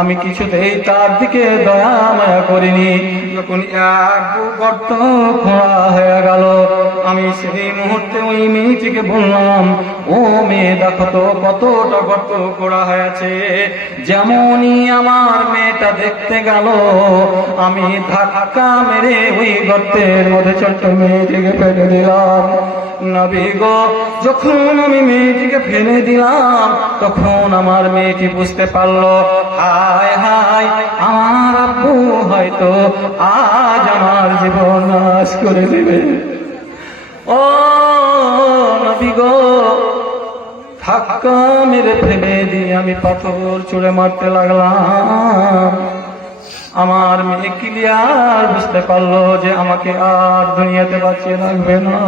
আমি কিছুতেই তার দিকে দয়া মায়া করিনি। যখন এক গর্ত খোঁড়া হয়ে গেল, আমি সেই মুহূর্তে ওই মেয়েটিকে বললাম, ও মেয়ে দেখো তো কতটা গর্ত করা হয়েছে। যেমনই আমার মেয়েটা দেখতে গেল, আমি ধাক্কা মেরে ওই গর্তের মধ্যে ছোট্ট মেয়েটিকে ফেলে দিলাম। নবী গো, যখন আমি মেয়েটিকে ফেলে দিলাম, তখন আমার মেয়েটি বুঝতে পারলো, হায় হায়, আমার আব্বু হয়তো আজ আমার জীবন নাশ করে দেবে। ও নবী গো, ধাক্কা মেরে ফেলে দিয়ে আমি পাথর ছুঁড়ে মারতে লাগলাম। আমার মেয়ে ক্লিয়ার বুঝতে পারলো যে আমাকে আর দুনিয়াতে বাঁচিয়ে রাখবে না।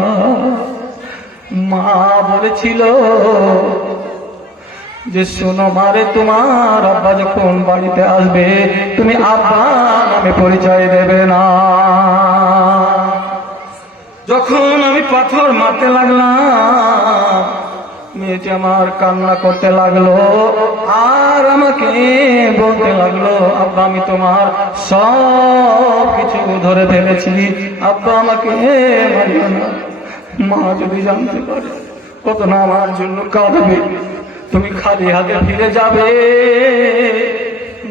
মা বলেছিল যে শোনো মারে, তোমার আব্বা যখন বাড়িতে আসবে তুমি আব্বা নামে পরিচয় দেবে না। যখন আমি পাথর মারতে লাগলাম, মেয়েটি আমার কান্না করতে লাগলো আর আমাকে বলতে লাগলো, আব্বা আমি তোমার সব কিছু ধরে ফেলেছি, আব্বা আমাকে মারিও না। মা যদি জানতে পারে কত না আমার জন্য কাঁদবে। তুমি খালি হাতে ফিরে যাবে,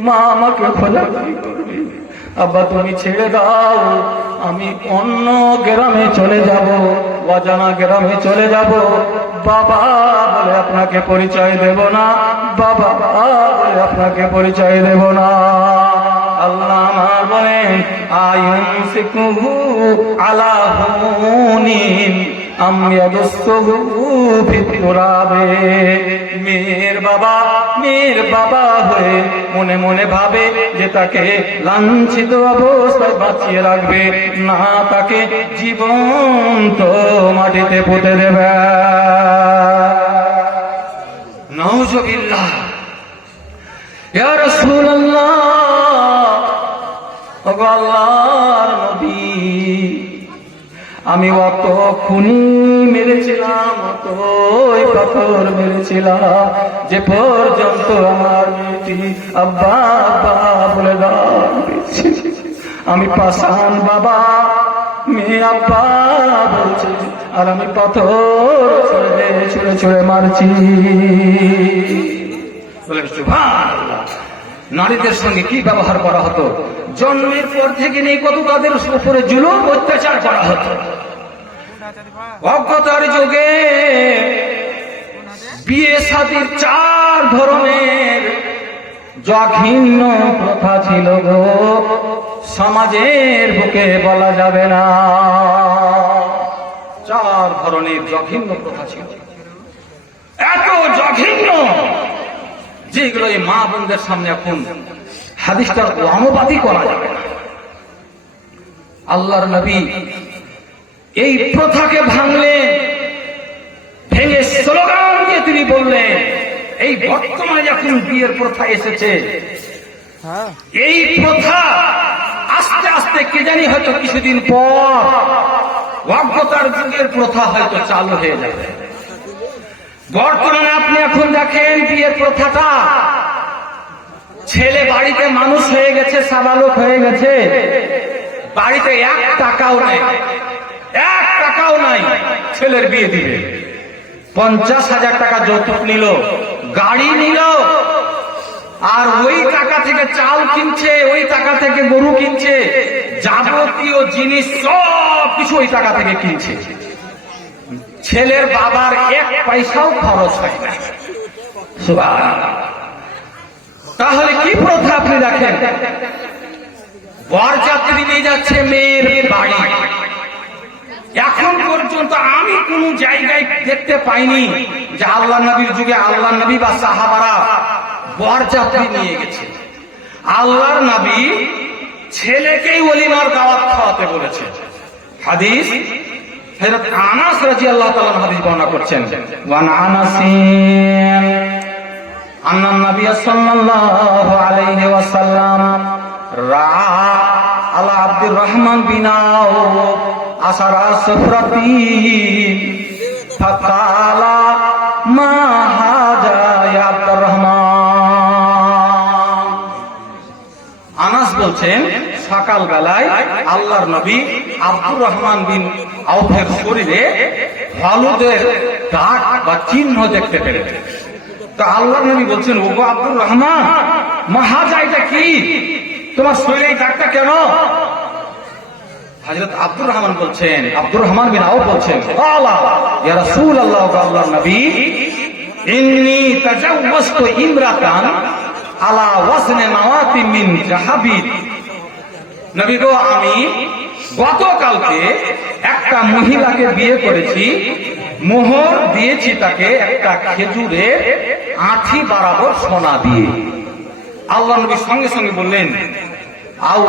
মা আমাকে খোঁজাখুঁজি করবে। আব্বা তুমি ছেড়ে দাও, আমি অন্য গ্রামে চলে যাব, অজানা গ্রামে চলে যাব। বাবা বলে আপনাকে পরিচয় দেব না, বাবা বলে আপনাকে পরিচয় দেব না। আল্লাহ আমার বলেন, আয়ুনসিকুহু আলা হুনিন আম ইয়াদুসসুহু ফিত তুরাবে। মেয়ের বাবা হয়ে মনে মনে ভাবে যে তাকে লাঞ্ছিত অবস্থায় বাঁচিয়ে রাখবে, না তাকে জীবন্ত মাটিতে পুঁতে দেবে। নাউজুবিল্লাহ। ইয়া রাসূলুল্লাহ, ওগো আল্লাহর নবী, আমি অত খুনি মেরেছিলাম, অতই পাথর মেরেছিলাম, যে পর্যন্ত আমার মেয়েটি আব্বা আব্বা বলে ডাক দিচ্ছে। আমি পাষাণ বাবা, মেয়ে আব্বা বলছে, আর আমি পাথর ছুঁড়ে ছুঁড়ে মারছি। বলে সুবহানাল্লাহ। নারীদের সঙ্গে কি ব্যবহার করা হতো, জন্মের পর থেকে নেই কত তাদের উপরে জুলুম অত্যাচার করা হতো। অজ্ঞতার যুগে বিয়ে শাদীর 4 ধরনের জঘন্য প্রথা ছিল গো, সমাজের বুকে বলা যাবে না। 4 ধরনের জঘন্য প্রথা ছিল, এত জঘন্য যেগুলো এই মা বোনদের সামনে এখন হাদিসটার অনুবাদই করা যাবে না। আল্লাহর নবী এই প্রথাকে ভেঙে স্লোগান দিয়ে তিনি বললেন, এই বর্তমানে যখন বিয়ের প্রথা এসেছে, এই প্রথা আস্তে আস্তে কে জানি হয়তো কিছুদিন পর অজ্ঞতার যুগের প্রথা হয়তো চালু হয়ে যাবে। বর্তমানে আপনি এখন দেখেন বিয়ের প্রথাটা, ছেলে বাড়িতে মানুষ হয়ে গেছে, সাবালক হয়ে গেছে, বাড়িতে 1 টাকাও নাই, 1 টাকাও নাই, ছেলের বিয়ে দিবে। 50,000 টাকা যৌতুক নিল, গাড়ি নিল, আর ওই টাকা থেকে চাল কিনছে, ওই টাকা থেকে গরু কিনছে, যাবতীয় জিনিস সব কিছু ওই টাকা থেকে কিনছে। ছেলের বাবার 1 পয়সাও খরচ হয় না। সুবহানাল্লাহ। তাহলে কি প্রথা আপনি দেখেন, বরযাত্রী নিয়ে যাচ্ছে মেয়ের বাড়ি। এখন পর্যন্ত আমি কোন জায়গায় দেখতে পাইনি যে আল্লাহ নবীর যুগে আল্লাহ নবী বা সাহাবারা বরযাত্রী নিয়ে গেছে। আল্লাহর নবী ছেলেকেই ওলিমার দাওয়াত খাওয়াতে বলেছে। হাদিস হযরত আনাস রাদিয়াল্লাহু তাআলা হাদিস বর্ণনা করছেন, ওয়ান আনাসিন আন্না নবী সাল্লাল্লাহু আলাইহি ওয়াসাল্লাম রা আলা আব্দুর রহমান বিন আউফ আসারা সুফরাতি ফাকালা মা হাজা ইয়া আব্দুর রহমান। আনাস বলছেন সকাল বেলায় আল্লাহর নবী আব্দুর রহমান বিন আউফের শরীরে হলুদের দাগ বা চিহ্ন দেখতে পেলেন। তো আল্লাহর নবী বলছেন, ওগো আব্দুর রহমান, মাহাজা, এটা কি? তোমার শরীরে এই দাগটা কেন? হযরত আব্দুর রহমান বলছেন, আব্দুর রহমান বিন আউফ বলছেন, আলা ইয়া রাসূলুল্লাহ, আল্লাহর নবী, ইন্নী তাজাওয়াজতু ইমরাতান আলা ওয়াজনি নাওয়াতি মিন যাহাবিন। নবী গো, আমি গতকালকে একটা মহিলাকে বিয়ে করেছি, মোহর দিয়েছি তাকে একটা খেজুরের আঁঠি বরাবর সোনা দিয়ে। আল্লাহ নবী সঙ্গে সঙ্গে বললেন, আও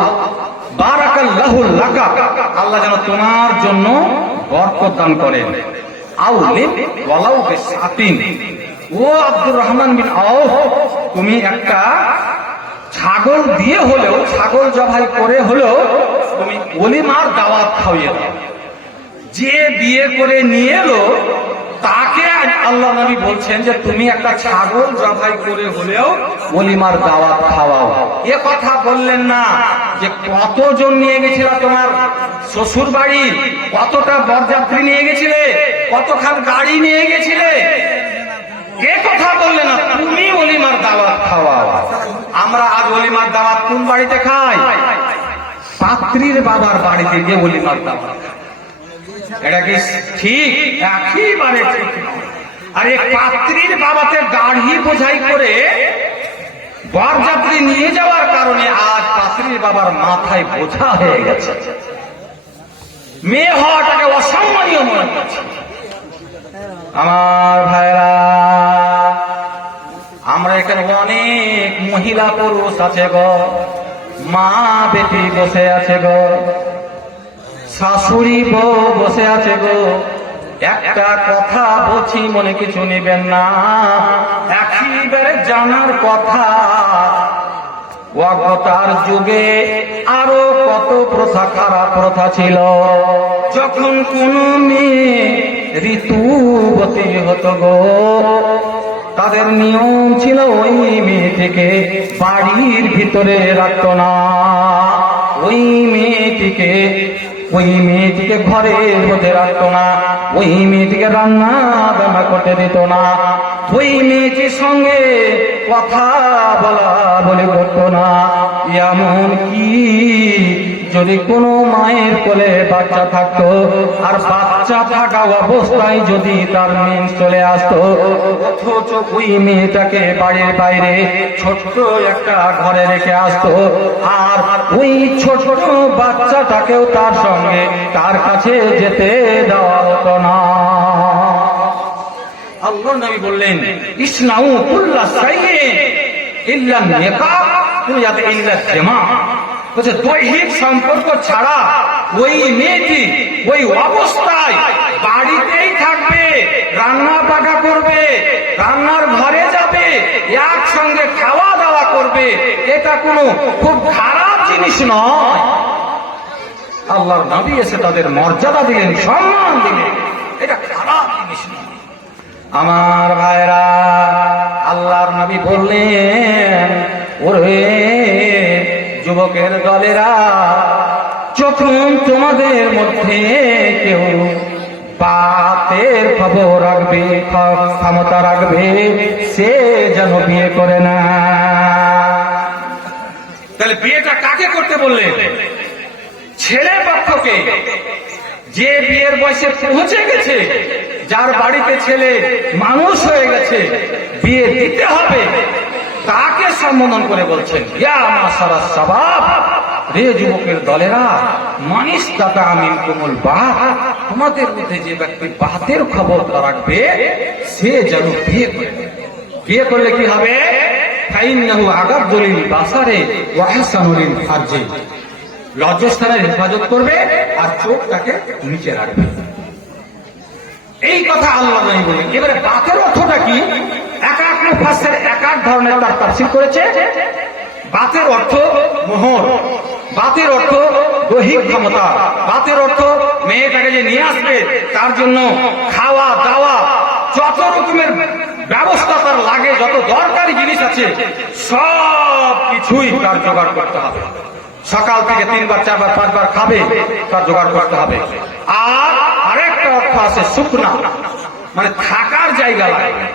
বারাকাল্লাহু লাকা, আল্লাহ যেন তোমার জন্য বরকত দান করেন। আও লিম ওয়ালাউ বিসাতিন, ও আব্দুর রহমান বিন আউফ, তুমি একটা ছাগল দিয়ে হলেও, ছাগল জবাই করে হলেও তুমি ওলিমার দাওয়াত খাওয়িয়ে দাও। যে বিয়ে করে নিয়ে এলো তাকে আল্লাহ নবী বলছেন যে তুমি একটা ছাগল জবাই করে হলেও ওলিমার দাওয়াত খাওয়াও। এ কথা বললেন না যে কতজন নিয়ে গেছিল তোমার শ্বশুর বাড়ি, কতটা বরযাত্রী নিয়ে গেছিলে, কতখান গাড়ি নিয়ে গেছিলে, এ কথা বললেন না, তুমি ওলিমার দাওয়াত খাওয়াও। আমরা আজ ওলিমার দাওয়াত কোন বাড়িতে খাই? পাত্রীর বাবার বাড়িতে গিয়ে ওলিমার দাওয়াত। এটা কি ঠিক? একেবারে ঠিক। আর এই পাত্রীর বাবাতে গাড়ি বোঝাই করে বরযাত্রী নিয়ে যাওয়ার কারণে আজ পাত্রীর বাবার মাথায় বোঝা হয়ে গেছে। মেয়ে হওয়াটাকে অসম্মানীয় মনে করছে। আমার ভাইরা, আমরা এখানে অনেক মহিলা পুরুষ আছে গো, মা বেটি বসে আছে গো, শাশুড়ি বউ বসে আছে গো। একটা কথা বলছি, মনে কিছু নেবেন না, একেবারে জানার কথা। অগতার যুগে আরো কত প্রথা, খারাপ প্রথা ছিল। যখন কোন মেয়ে ঋতুবতী হতো গো, তাদের নিয়ম ছিল ওই মেয়েটিকে বাড়ির ভিতরে রাখতো না, ওই মেয়েটিকে ঘরের মধ্যে রাখতো না, ওই মেয়েটিকে রান্না বান্না করতে দিত না, ওই মেয়েটির সঙ্গে কথা বলা বলে করতো না। এমন কি যদি কোনো মায়ের কোলে বাচ্চা থাকতো আর বাচ্চা থাকা অবস্থায় যদি তার মেন্স চলে আসতো, অথচ ওই মেয়েটাকে বাড়ির বাইরে ছোট্ট একটা ঘরে রেখে আসতো, আর ওই ছোট বাচ্চাটাকেও তার সঙ্গে তার কাছে যেতে দেওয়া হতো না। আল্লাহ নবী বললেন, ইসনাউ কুল্লা শাইইন ইল্লা নিকাহ ইল্লা জামা। বলছে দৈহিক সম্পর্ক ছাড়া ওই মেয়েটি ওই অবস্থায় বাড়িতেই থাকবে, রান্না বান্না করবে, রান্নার ঘরে যাবে, একসঙ্গে খাওয়া দাওয়া করবে, এটা কোনো খুব খারাপ জিনিস নয়। আল্লাহর নবী এসে তাদের মর্যাদা দিলেন, সম্মান দিলেন, এটা খারাপ জিনিস নয়। আমার ভাইরা, আল্লাহর নবী বললেন, ওরে যুবকের দলেরা, যখন তোমাদের মধ্যে কেউ বাতের খবর রাখবে, ক্ষমতা রাখবে, সে যেন বিয়ে করে না। তাহলে বিয়েটা কাকে করতে বললেন? ছেলে পক্ষকে। যে বিয়ের বয়সে পৌঁছে গেছে, যার বাড়িতে ছেলে মানুষ হয়ে গেছে, বিয়ে দিতে হবে, তাকে সম্বোধন করে বলছেন, ইয়া মাশারাস শাবাব, রে যুবকের দলেরা, মানিস দাতা আমিন কুমুল বাত, তোমাদের মধ্যে যে ব্যক্তি বাতের খবর রাখবে সে যেন বিয়ে করে। বিয়ে করলে কি হবে? ফাইন্নাহু আগাদ্দুল বাসারে ওয়া আহসানুল ফারজি, লজ্জাস্থানের হেফাজত করবে আর চোখটাকে নিচে রাখবে। এই কথা আল্লাহ নবী বলেন। এবারে বাতের অর্থটা কি? এক এক মুফাসসির এক এক ধরনের তার তাফসীর করেছে। বাতের অর্থ মোহর, বাতের অর্থ দৈহিক ক্ষমতা, বাতের অর্থ মেয়েটাকে যে নিয়ে আসবে তার জন্য খাওয়া দাওয়া, যত রকমের ব্যবস্থা তার লাগে, যত দরকারি জিনিস আছে সব কিছুই তার জোগাড় করতে হবে, সকাল থেকে 3 বার 4 বার 5 বার খাবে, তার জোগাড় করতে হবে। আর আরেকটা অর্থ আছে শুকনা, মানে থাকার জায়গা লাগবে।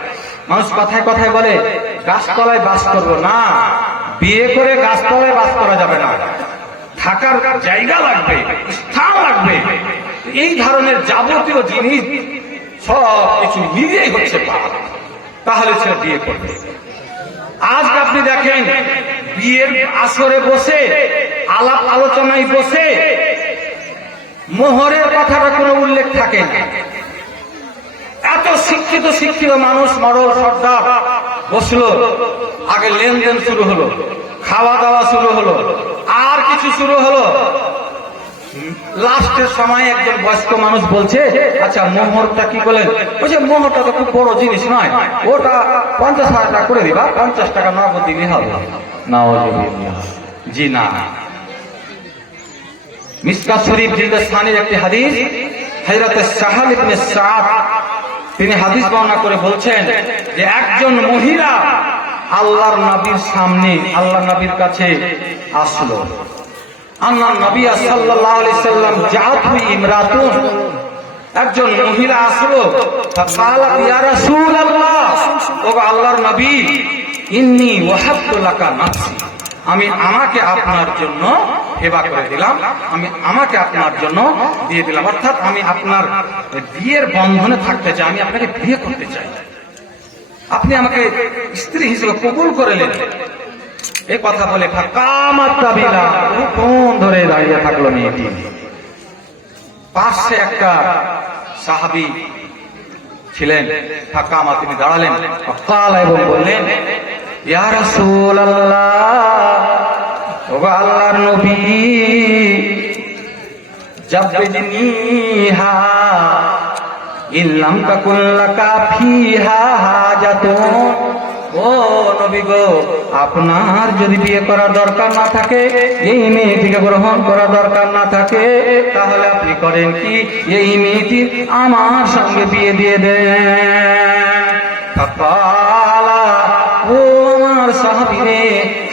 মানুষ কথায় কথায় বলে গাছতলায় বাস করবো না, বিয়ে করে গাছতলায় বাস করা যাবে না, থাকার জায়গা লাগবে, স্থান লাগবে। এই ধরনের যাবতীয় জিনিস সব কিছু মিলিয়েই হচ্ছে পাপ, তাহলে সে বিয়ে করবে। আজ আপনি দেখেন বিয়ের আসরে বসে আলাপ আলোচনায় বসে মোহরের কথাটা কোনো উল্লেখ থাকে না। এত শিক্ষিত শিক্ষিত মানুষ মরল সর্দার বসলো, আগে লেনদেন শুরু হলো, খাওয়া দাওয়া শুরু হলো, আর কিছু শুরু হলো। লাস্টের সময় একজন বয়স্ক মানুষ বলছে, আচ্ছা মোহরটা কি বলেন? বলছে মোহরটা তো খুব বড় জিনিস নয়, ওটা 50,000 টাকা করে দিবা, 50 টাকা নগদ দিলে হবে। না জি না। মিশকাত শরীফ জিলদাস্তানির একটি হাদিস, হযরত সাহাল ইবনে সাদ তিনি হাদিস বর্ণনা করে বলছেন যে একজন মহিলা আল্লাহর নবীর সামনে, আল্লাহর নবীর কাছে আসলো। আল্লাহর নবী সাল্লাল্লাহু আলাইহি সাল্লাম জাআতু ইমরাতুন, একজন মহিলা আসলো। ফাকালাত ইয়া রাসূলুল্লাহ, ও আল্লাহর নবী, ইন্নী ওয়াহাবতু লাকা নাফসি, আমি আমাকে আপনার জন্য হেবা করে দিলাম, আমি আমাকে আপনার জন্য দিয়ে দিলাম, অর্থাৎ আমি আপনার বিয়ের বন্ধনে থাকতে চাই, আমি আপনাকে বিয়ে করতে চাই, আপনি আমাকে স্ত্রী হিসেবে কবুল করে নেন। এই কথা বলে ফাকামাত তাবিলা, কোন ধরে দাঁড়িয়ে থাকলো মেয়েটি। পাশে একটা সাহাবী ছিলেন, ফাকামা, তিনি দাঁড়ালেন, ফাকাল এবং বললেন, ইয়া রাসূলুল্লাহ, ও আল্লাহর নবী, জাববিনিহা ইল্লাম তাকুন লাকা ফিহা হাজাতুন, ও নবী গো, আপনার যদি বিয়ে করার দরকার না থাকে, এই মেয়েটিকে গ্রহণ করার দরকার না থাকে, তাহলে আপনি করেন কি, এই মেয়েটি আমার সঙ্গে বিয়ে দিয়ে দেন। ফাকালা, ও আমার সাহাবী রে,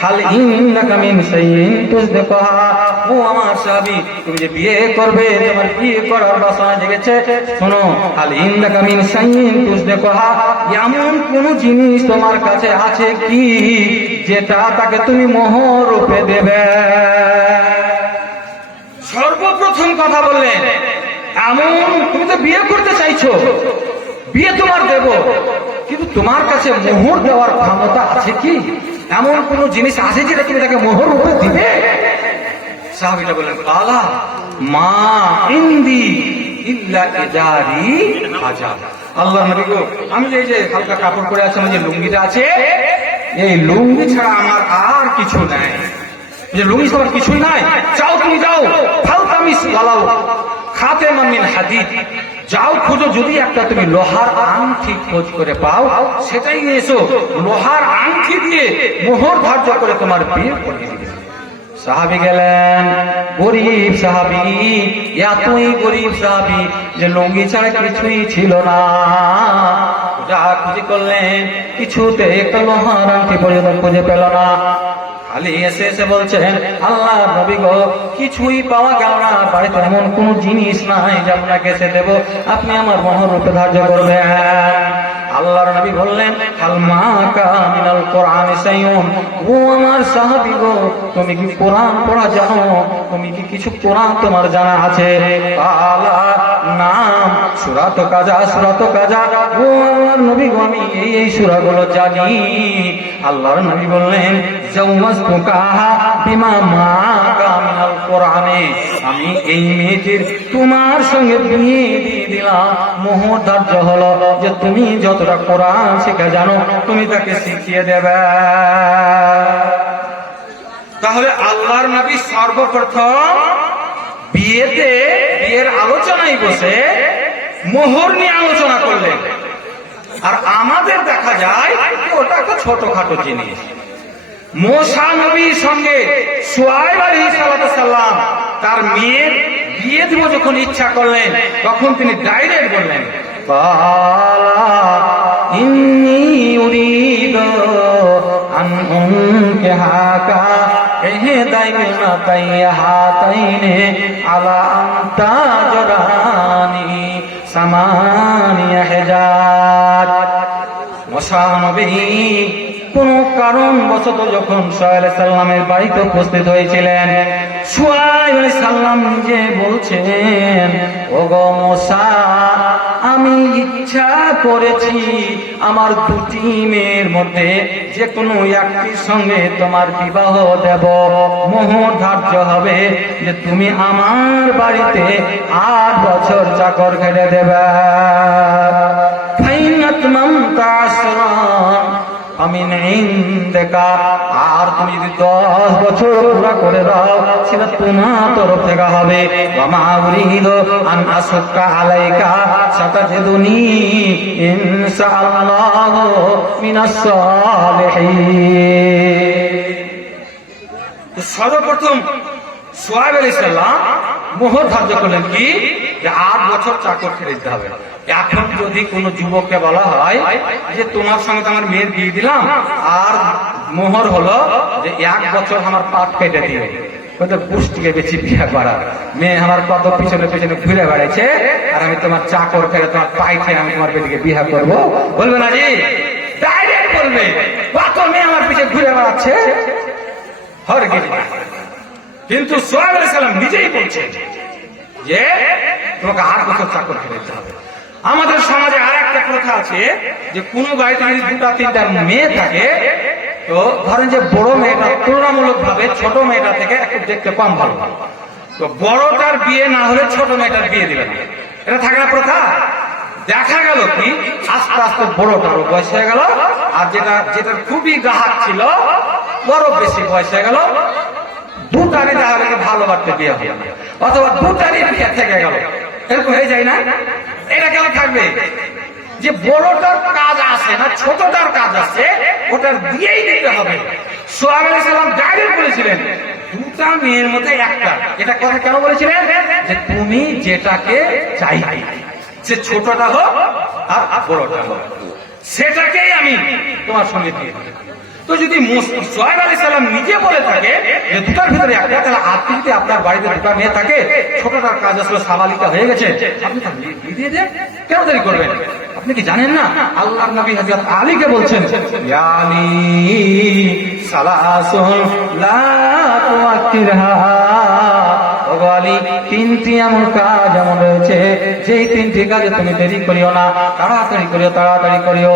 হাল ইন্নাকা মিন শাইইন তুসদিকুহা, ও আমার সাহাবী, তুমি যে বিয়ে করবে, তোমার বিয়ে করার বাসনা জেগেছে, শোনো, হাল ইন্নাকা মিন শাইইন তুসদিকুহা, এমন কোন জিনিস তোমার কাছে আছে কি যেটা তাকে তুমি মোহর রূপে দেবে? সর্বপ্রথম কথা বললেন, এমন, তুমি তো বিয়ে করতে চাইছো, বিয়ে তোমার দেব, কিন্তু তোমার কাছে মোহর দেওয়ার ক্ষমতা আছে কি? এমন কোন জিনিস আছে যেটা তুমি তাকে মোহর রূপে দিবে? সাহাবীরা বললেন, আলা মা ইন্দি ইল্লা ইজারি হাজা, আল্লাহর নবী গো, আমি এই যে হালকা কাপড় পরে আছি, যে লুঙ্গিটা আছে, এই লুঙ্গি ছাড়া আমার আর কিছু নাই। যে লুঙ্গি ছাড়া কিছুই নাই, যাও তুমি যাও, ফালতামিস ওয়ালাউ খাতেমা মিন হাদিদ, যাও খুঁজো, যদি একটা তুমি লোহার আংটি খোঁজ করে পাও, সেটাই নিয়ে এসো, লোহার আংটি দিয়ে মোহর ধার্য করে তোমার বিয়ে করিয়ে দিবে। সাহাবী গেলেন, গরিব সাহাবী, এতই গরিব সাহাবী যে লুঙ্গি ছাড়া কিছুই ছিল না। যা খুঁজি করলেন, কিছুতে একটা লোহার আংটি পর্যন্ত খুঁজে পেল না। খালি এসে এসে বলছেন, আল্লাহ নবী গো, কিছুই পাওয়া গেল না, বাড়িতে এমন কোন জিনিস নাই যে আপনাকে এসে দেব, আপনি আমার মোহর রূপে ধার্য করবেন। আল্লাহর নবী বললেন, হাল মাকা মিনাল কোরআন শাইউন, ও আমার সাহাবী গো, তুমি কি কোরআন পড়া জানো? তুমি কি কিছু কোরআন তোমার জানা আছে? আলা নাম, সূরা তো কাজা, সূরা তো কাজা, ও আমার নবী গো, আমি এই সূরাগুলো জানি। আল্লাহর নবী বললেন, জাওয়াজতুকাহা বিমা মাকা মিনাল কোরআনে, আমি এই মেয়েটির তোমার সঙ্গে বিয়ে দিয়ে দিলাম, মোহর ধার্য হলো যে তুমি যতটা কোরআন শিখে জানো, তুমি তাকে শিখিয়ে দেবে। তাহলে আল্লাহর নবী সর্বপ্রথম বিয়েতে, বিয়ের আলোচনায় বসে মোহর নিয়ে আলোচনা করলেন। আর আমাদের দেখা যায় ওটা একটা ছোটখাটো জিনিস। মুসা নবীর সঙ্গে শুআয়ব আলাইহিস সালাম তার মেয়ের বিয়ে দিব যখন ইচ্ছা করলেন, তখন তিনি ডাইরেক্ট বললেন, ইন্নী উরিদু আন উনকিহাকা ইহদাইনা তাইহাতাইনি আলা আনতা জরানি সামানিয়া হিজাত। মশানবী কোন কারণ বশত যখন সোহাইব আলাইহিস সালামের বাড়িতে উপস্থিত হয়েছিলেন, সোহাইব আলাইহিস সালাম নিজে বলছেন, ওগো মুসা, আমি ইচ্ছা করেছি আমার দুটি মেয়ের মধ্যে যে কোনো একটির সঙ্গে তোমার বিবাহ দেব। মোহর ধার্য হবে যে তুমি আমার বাড়িতে 8 বছর চাকর খেটে দেবে। আমিন ইনদাকা, আর তুমি যদি 10 বছর পুরা করে দাও সেটা তোমার তরফ থেকে হবে। ওয়া উরিদু আন আসুক্কা আলাইকা সাতাজিদুনি ইনশাআল্লাহু মিনাস সালিহিন। সর্বপ্রথম সোহাইব আলাইহিস সালাম মোহর ধার্য করলেন কি, যে 8 বছর চাকর খেটে দিতে হবে। এখন যদি কোনো যুবককে বলা হয় যে তোমার সঙ্গে তো আমার মেয়ের বিয়ে দিলাম, আর মোহর হলো যে 1 বছর আমার পাট কেটে দিবে, পুষ্টিকে বেশি বিয়ে করা, মেয়ে আমার কত পিছনে পিছনে ঘুরে বেড়াইছে, আর আমি তোমার চাকর খেলে তোমার পাই খেয়ে আমি তোমার বেটিকে বিয়ে করবো, বলবে না জি? ডাইরেক্ট বলবে, কত মেয়ে আমার পিছনে ঘুরে বেড়াচ্ছে। কিন্তু সোহাইব আলাইহিস সালাম নিজেই বলছেন যে তোমাকে 8 বছর চাকর খেলে দিতে হবে। আমাদের সমাজে আর একটা প্রথা আছে যে কোনো বাড়িতে যদি 2-3টা মেয়ে থাকে, তো ধরেন যে বড় মেয়েটা তুলনামূলক ভাবে ছোট মেয়েটা থেকে একটু দেখতে কম ভালো, তো বড়টার বিয়ে না হলে ছোট মেয়েটার বিয়ে দিবে না। এটা থাকে না প্রথা? দেখা গেল কি আস্তে আস্তে বড়টারও বয়স হয়ে গেল, আর যেটার খুবই গ্রাহক ছিল বড় বেশি বয়স হয়ে গেল, দুটারই তাহলে ভালোবাসতে বিয়ে হবে, অথবা দুটারই বিয়ে থেকে গেল, এরকম হয়ে যায় না? এটা কেন থাকবে? যে বড়টার কাজ আছে না ছোটটার কাজ আছে, ওটার দিয়েই দিতে হবে। সোহাইব আলাইহিস সালাম ডাইরেক্ট বলেছিলেন 2টা মেয়ের মধ্যে একটা। এটা কথা কেন বলেছিলেন? যে তুমি যেটাকে চাইবে, যে ছোটটা হোক আর বড়টা হোক, সেটাকেই আমি তোমার সঙ্গে দিয়ে দেব। তো যদি সোহাইব আলাইহিস সালাম নিজে বলে থাকে যে 2টার ভিতরে একটা, তাহলে আপনি যদি আপনার বাড়িতে 2টা মেয়ে থাকে, ছোটটার কাজ আসলে সাবালিকা হয়ে গেছে, আপনি তার বিয়ে দিয়ে দেন, কেন দেরি করবেন? আপনি কি জানেন না আল্লাহর নবী হযরত আলীকে বলছেন, ইয়া আলী সালাসুন লা তুআক্কিরহা, ওগো আলী 3টি এমন কাজ এমন রয়েছে যেই 3টি কাজে তুমি দেরি করিও না, তাড়াতাড়ি করিও, তাড়াতাড়ি করিও।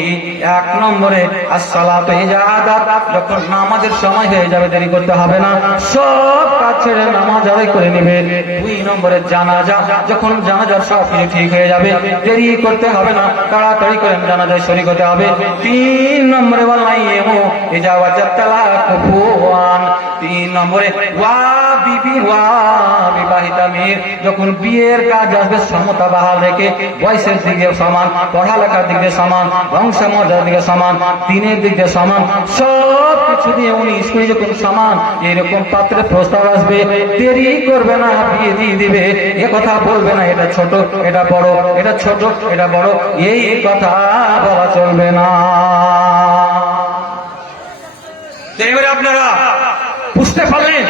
1 নম্বরে আসসালাতু ইজাদাত, যখন নামাজের সময় হয়ে যাবে দেরি করতে হবে না, সব কাজ ছেড়ে নামাজ আদায় করে নেবে। 2 নম্বরে জানাজা, যখন জানাজার সব কিছু ঠিক হয়ে যাবে দেরি করতে হবে না, তাড়াতাড়ি করে জানাজায় শরীক হতে হবে। 3 নম্বরে ওয়ালাইমু ইজাওয়াজাত তালাকুফুয়ান, 3 নম্বরে ওয়া বিবি ওয়া বিবাহিতা মেয়ের যখন বিয়ের কাজ আসবে সমতা বাহাল রেখে, বয়সের দিকে সমান, পড়ালেখার দিকে সমান, বংশমর্যাদার দিকে সমান, দিনের দিক দিয়ে সমান, সব কিছু দিয়ে 19 যখন সমান, এরকম পাত্রে প্রস্তাব আসবে, দেরি করবে না, বিয়ে দিয়ে দিবে। এ কথা বলবে না এটা ছোট এটা বড়, এটা ছোট এটা বড়, এই কথা বলা চলবে না। এবারে আপনারা বুঝতে পারলেন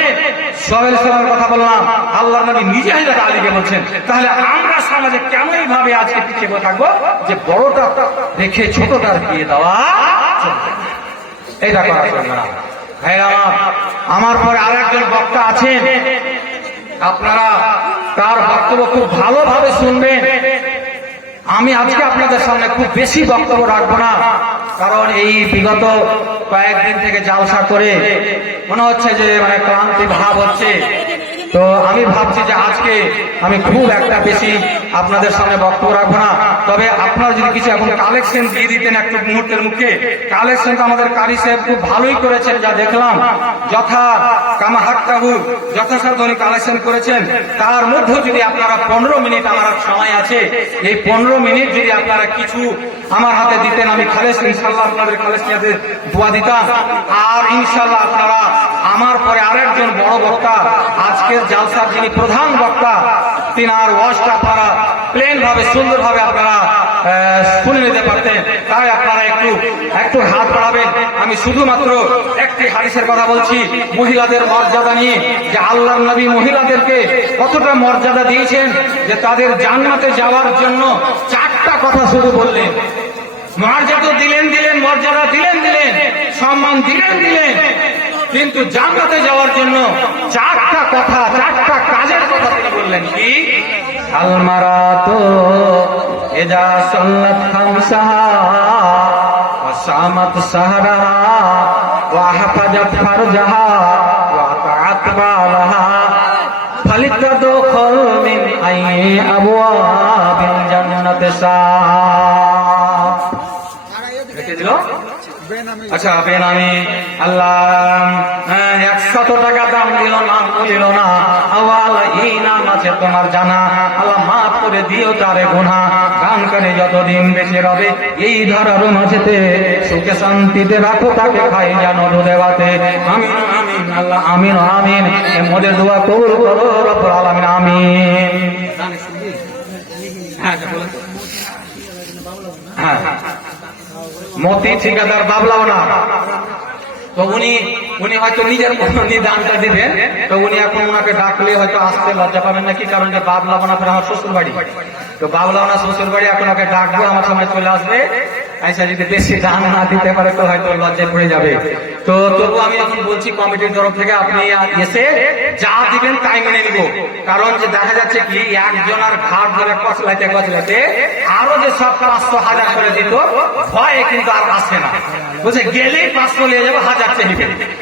সোহাইব আলাইহিস সালামের কথা বললাম, আল্লাহর নবী নিজে হযরত আলীকে বলছেন। তাহলে আমরা সমাজে কেন এইভাবে আজকে পিছিয়ে থাকবো যে বড়টা রেখে ছোটটার বিয়ে দেওয়া চলবে না, এটা করা চলবে না। ভাইরা আমার পরে আরেকজন বক্তা আছেন, আপনারা তার বক্তব্য খুব ভালোভাবে শুনবেন। আমি আজকে আপনাদের সামনে খুব বেশি বক্তব্য রাখবো না, কারণ এই বিগত কয়েকদিন থেকে জালসা করে মনে হচ্ছে যে মানে ক্লান্তি ভাব হচ্ছে। তো আমি ভাবছি যে আজকে আমি খুব একটা বেশি আপনাদের সামনে বক্তব্য রাখবো না, তবে আপনারা যদি কিছু এখন কালেকশন দিয়ে দিতেন একটু মুহূর্তের মুখে। কালেকশন তো আমাদের কারি সাহেব খুব ভালোই করেছেন, যা দেখলাম যথা কামাহাক্কাহু যথাসাধ্য উনি কালেকশন করেছেন। তার মধ্যে যদি আপনারা 15 মিনিট আমার সময় আছে, এই 15 মিনিট যদি আপনারা কিছু আমার হাতে দিতেন, আমি খালেস ইনশাল্লাহ আপনাদের খালেস নিয়ে দোয়া দিতাম। আর ইনশাল্লাহ আপনারা আমার পরে আরেকজন বড় বক্তা, আজকের জালসার যিনি প্রধান বক্তা, তিনার ওয়াজটা আপনারা প্লেন ভাবে সুন্দর ভাবে আপনারা শুনে নিতে পারতেন। তাই আপনারা একটু হাত বাড়াবেন। আমি শুধুমাত্র একটি হাদিসের কথা বলছি মহিলাদের মর্যাদা নিয়ে, যে আল্লাহর নবী মহিলাদেরকে কতটা মর্যাদা দিয়েছেন, যে তাদের জান্নাতে যাওয়ার জন্য 4টা কথা শুধু বললেন। মর্যাদা দিলেন, মর্যাদা দিলেন, সম্মান দিলেন, কিন্তু জান্নাতে যাওয়ার জন্য 4টা কথা, 4টা কাজের কথা তিনি বললেন। কি? আল মারাতু ইযা সাল্লাত খামসাহা ওয়া সামাত সাহরাহা ওয়া হাফাজাত ফারজাহা ওয়া আতাআত বালাহা ফালিতাদখুল মিন আইয়ি আবওয়াবিল জান্নাতি শাআ। লিখে দিল। আচ্ছা, বেনামি আল্লাহ 100 টাকা দাম দিল না, আওয়াল ইনাম আছে তোমার জানা, আল্লাহ মাফ করে দিও তারে গুনাহ। গান করে যতদিন বেঁচে রবে এই ধরার মাঝেতে সুখে শান্তিতে রাখো তাকে, খাই জানো দুধে ভাতে। আমিন আমিন আল্লাহ, আমিন আমিন। মোদের দোয়া কবুল করো রব্বুল আলামিন, আমিন। হ্যাঁ, মতি ঠিকাদার বাবলাও না, তো উনি হয়তো নিজের দানটা দিবেন, তো উনি এখন ওনাকে ডাকলে হয়তো আসতে লজ্জা পাবেন নাকি, কারণ যে বাবলাও না আমার শ্বশুর বাড়ি, তো বাবলাও না শ্বশুর বাড়ি, এখন ওকে ডাকবো, আমার সময় চলে আসবে, আচ্ছা যদি বেশি দান না দিতে পারে তো হয়তো লজ্জায় পড়ে যাবে। তো তবু আমি এখন বলছি কমিটির তরফ থেকে আপনি এসে যা দিবেন তাই মেনে নিব, কারণ যে দেখা যাচ্ছে কি একজনের ঘাট ধরে কচলাইতে আরো যে সব 500,000 করে দিত, ভয়ে কিন্তু আর আসে না, বুঝে গেলেই 500 নিয়ে যাবো, 1000 চেয়ে,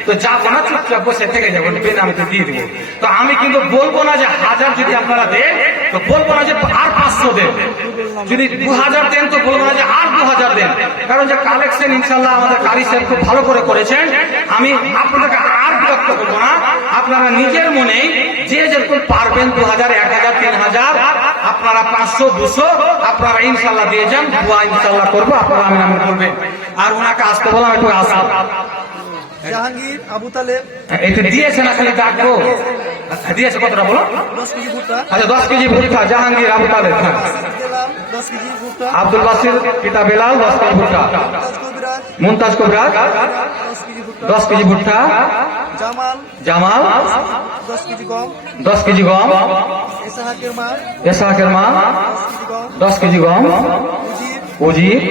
তো যাবো না, চুপচাপ বসে থেকে যাবো, আমি তো দিয়ে দিব। তো আমি কিন্তু বলবো না যে 1000 যদি আপনারা দেন, তো বলবো না যে আর 500 দেন, যদি 2000 দেন তো বলবো না যে আর 2000 দেন, কারণ যে কালেকশন ইনশাল্লাহ আমাদের কারি সাহেব খুব ভালো করে করেছেন। আমি আপনাদেরকে আর বিরক্ত করবো না, আপনারা নিজের মনে যে যেরকম পারবেন 2000, 1000, 3000, আপনারা 500, 200 আপনারা ইনশাল্লাহ দিয়ে যান, দোয়া ইনশাল্লাহ করবো, আপনারা আমিন আমিন করবেন। আর ওনাকে আসতে বললাম, একটু আসা। জাহাঙ্গীর আবু তালেব এটা দিয়েছে না, খালি ডাকবো দিয়েছে, কতটা বলো? 10 কেজি ভুট্টা, আচ্ছা 10 কেজি ভুট্টা, জাহাঙ্গীর আবু তালেব। হ্যাঁ, বেলাল 10 কেজি ভুট্টা, আব্দুল বাসির পিতা বেলাল 10 কেজি ভুট্টা, মুমতাজ কবিরাজ মুমতাজ কবিরাজ 10 কেজি 10 কেজি ভুট্টা, ভুট্টা, জামাল জামাল 10 কেজি গম, 10 কেজি গম, ইসহাকের মা এসাকের মা 10 কেজি গম, 10 কেজি গম, উজির উজির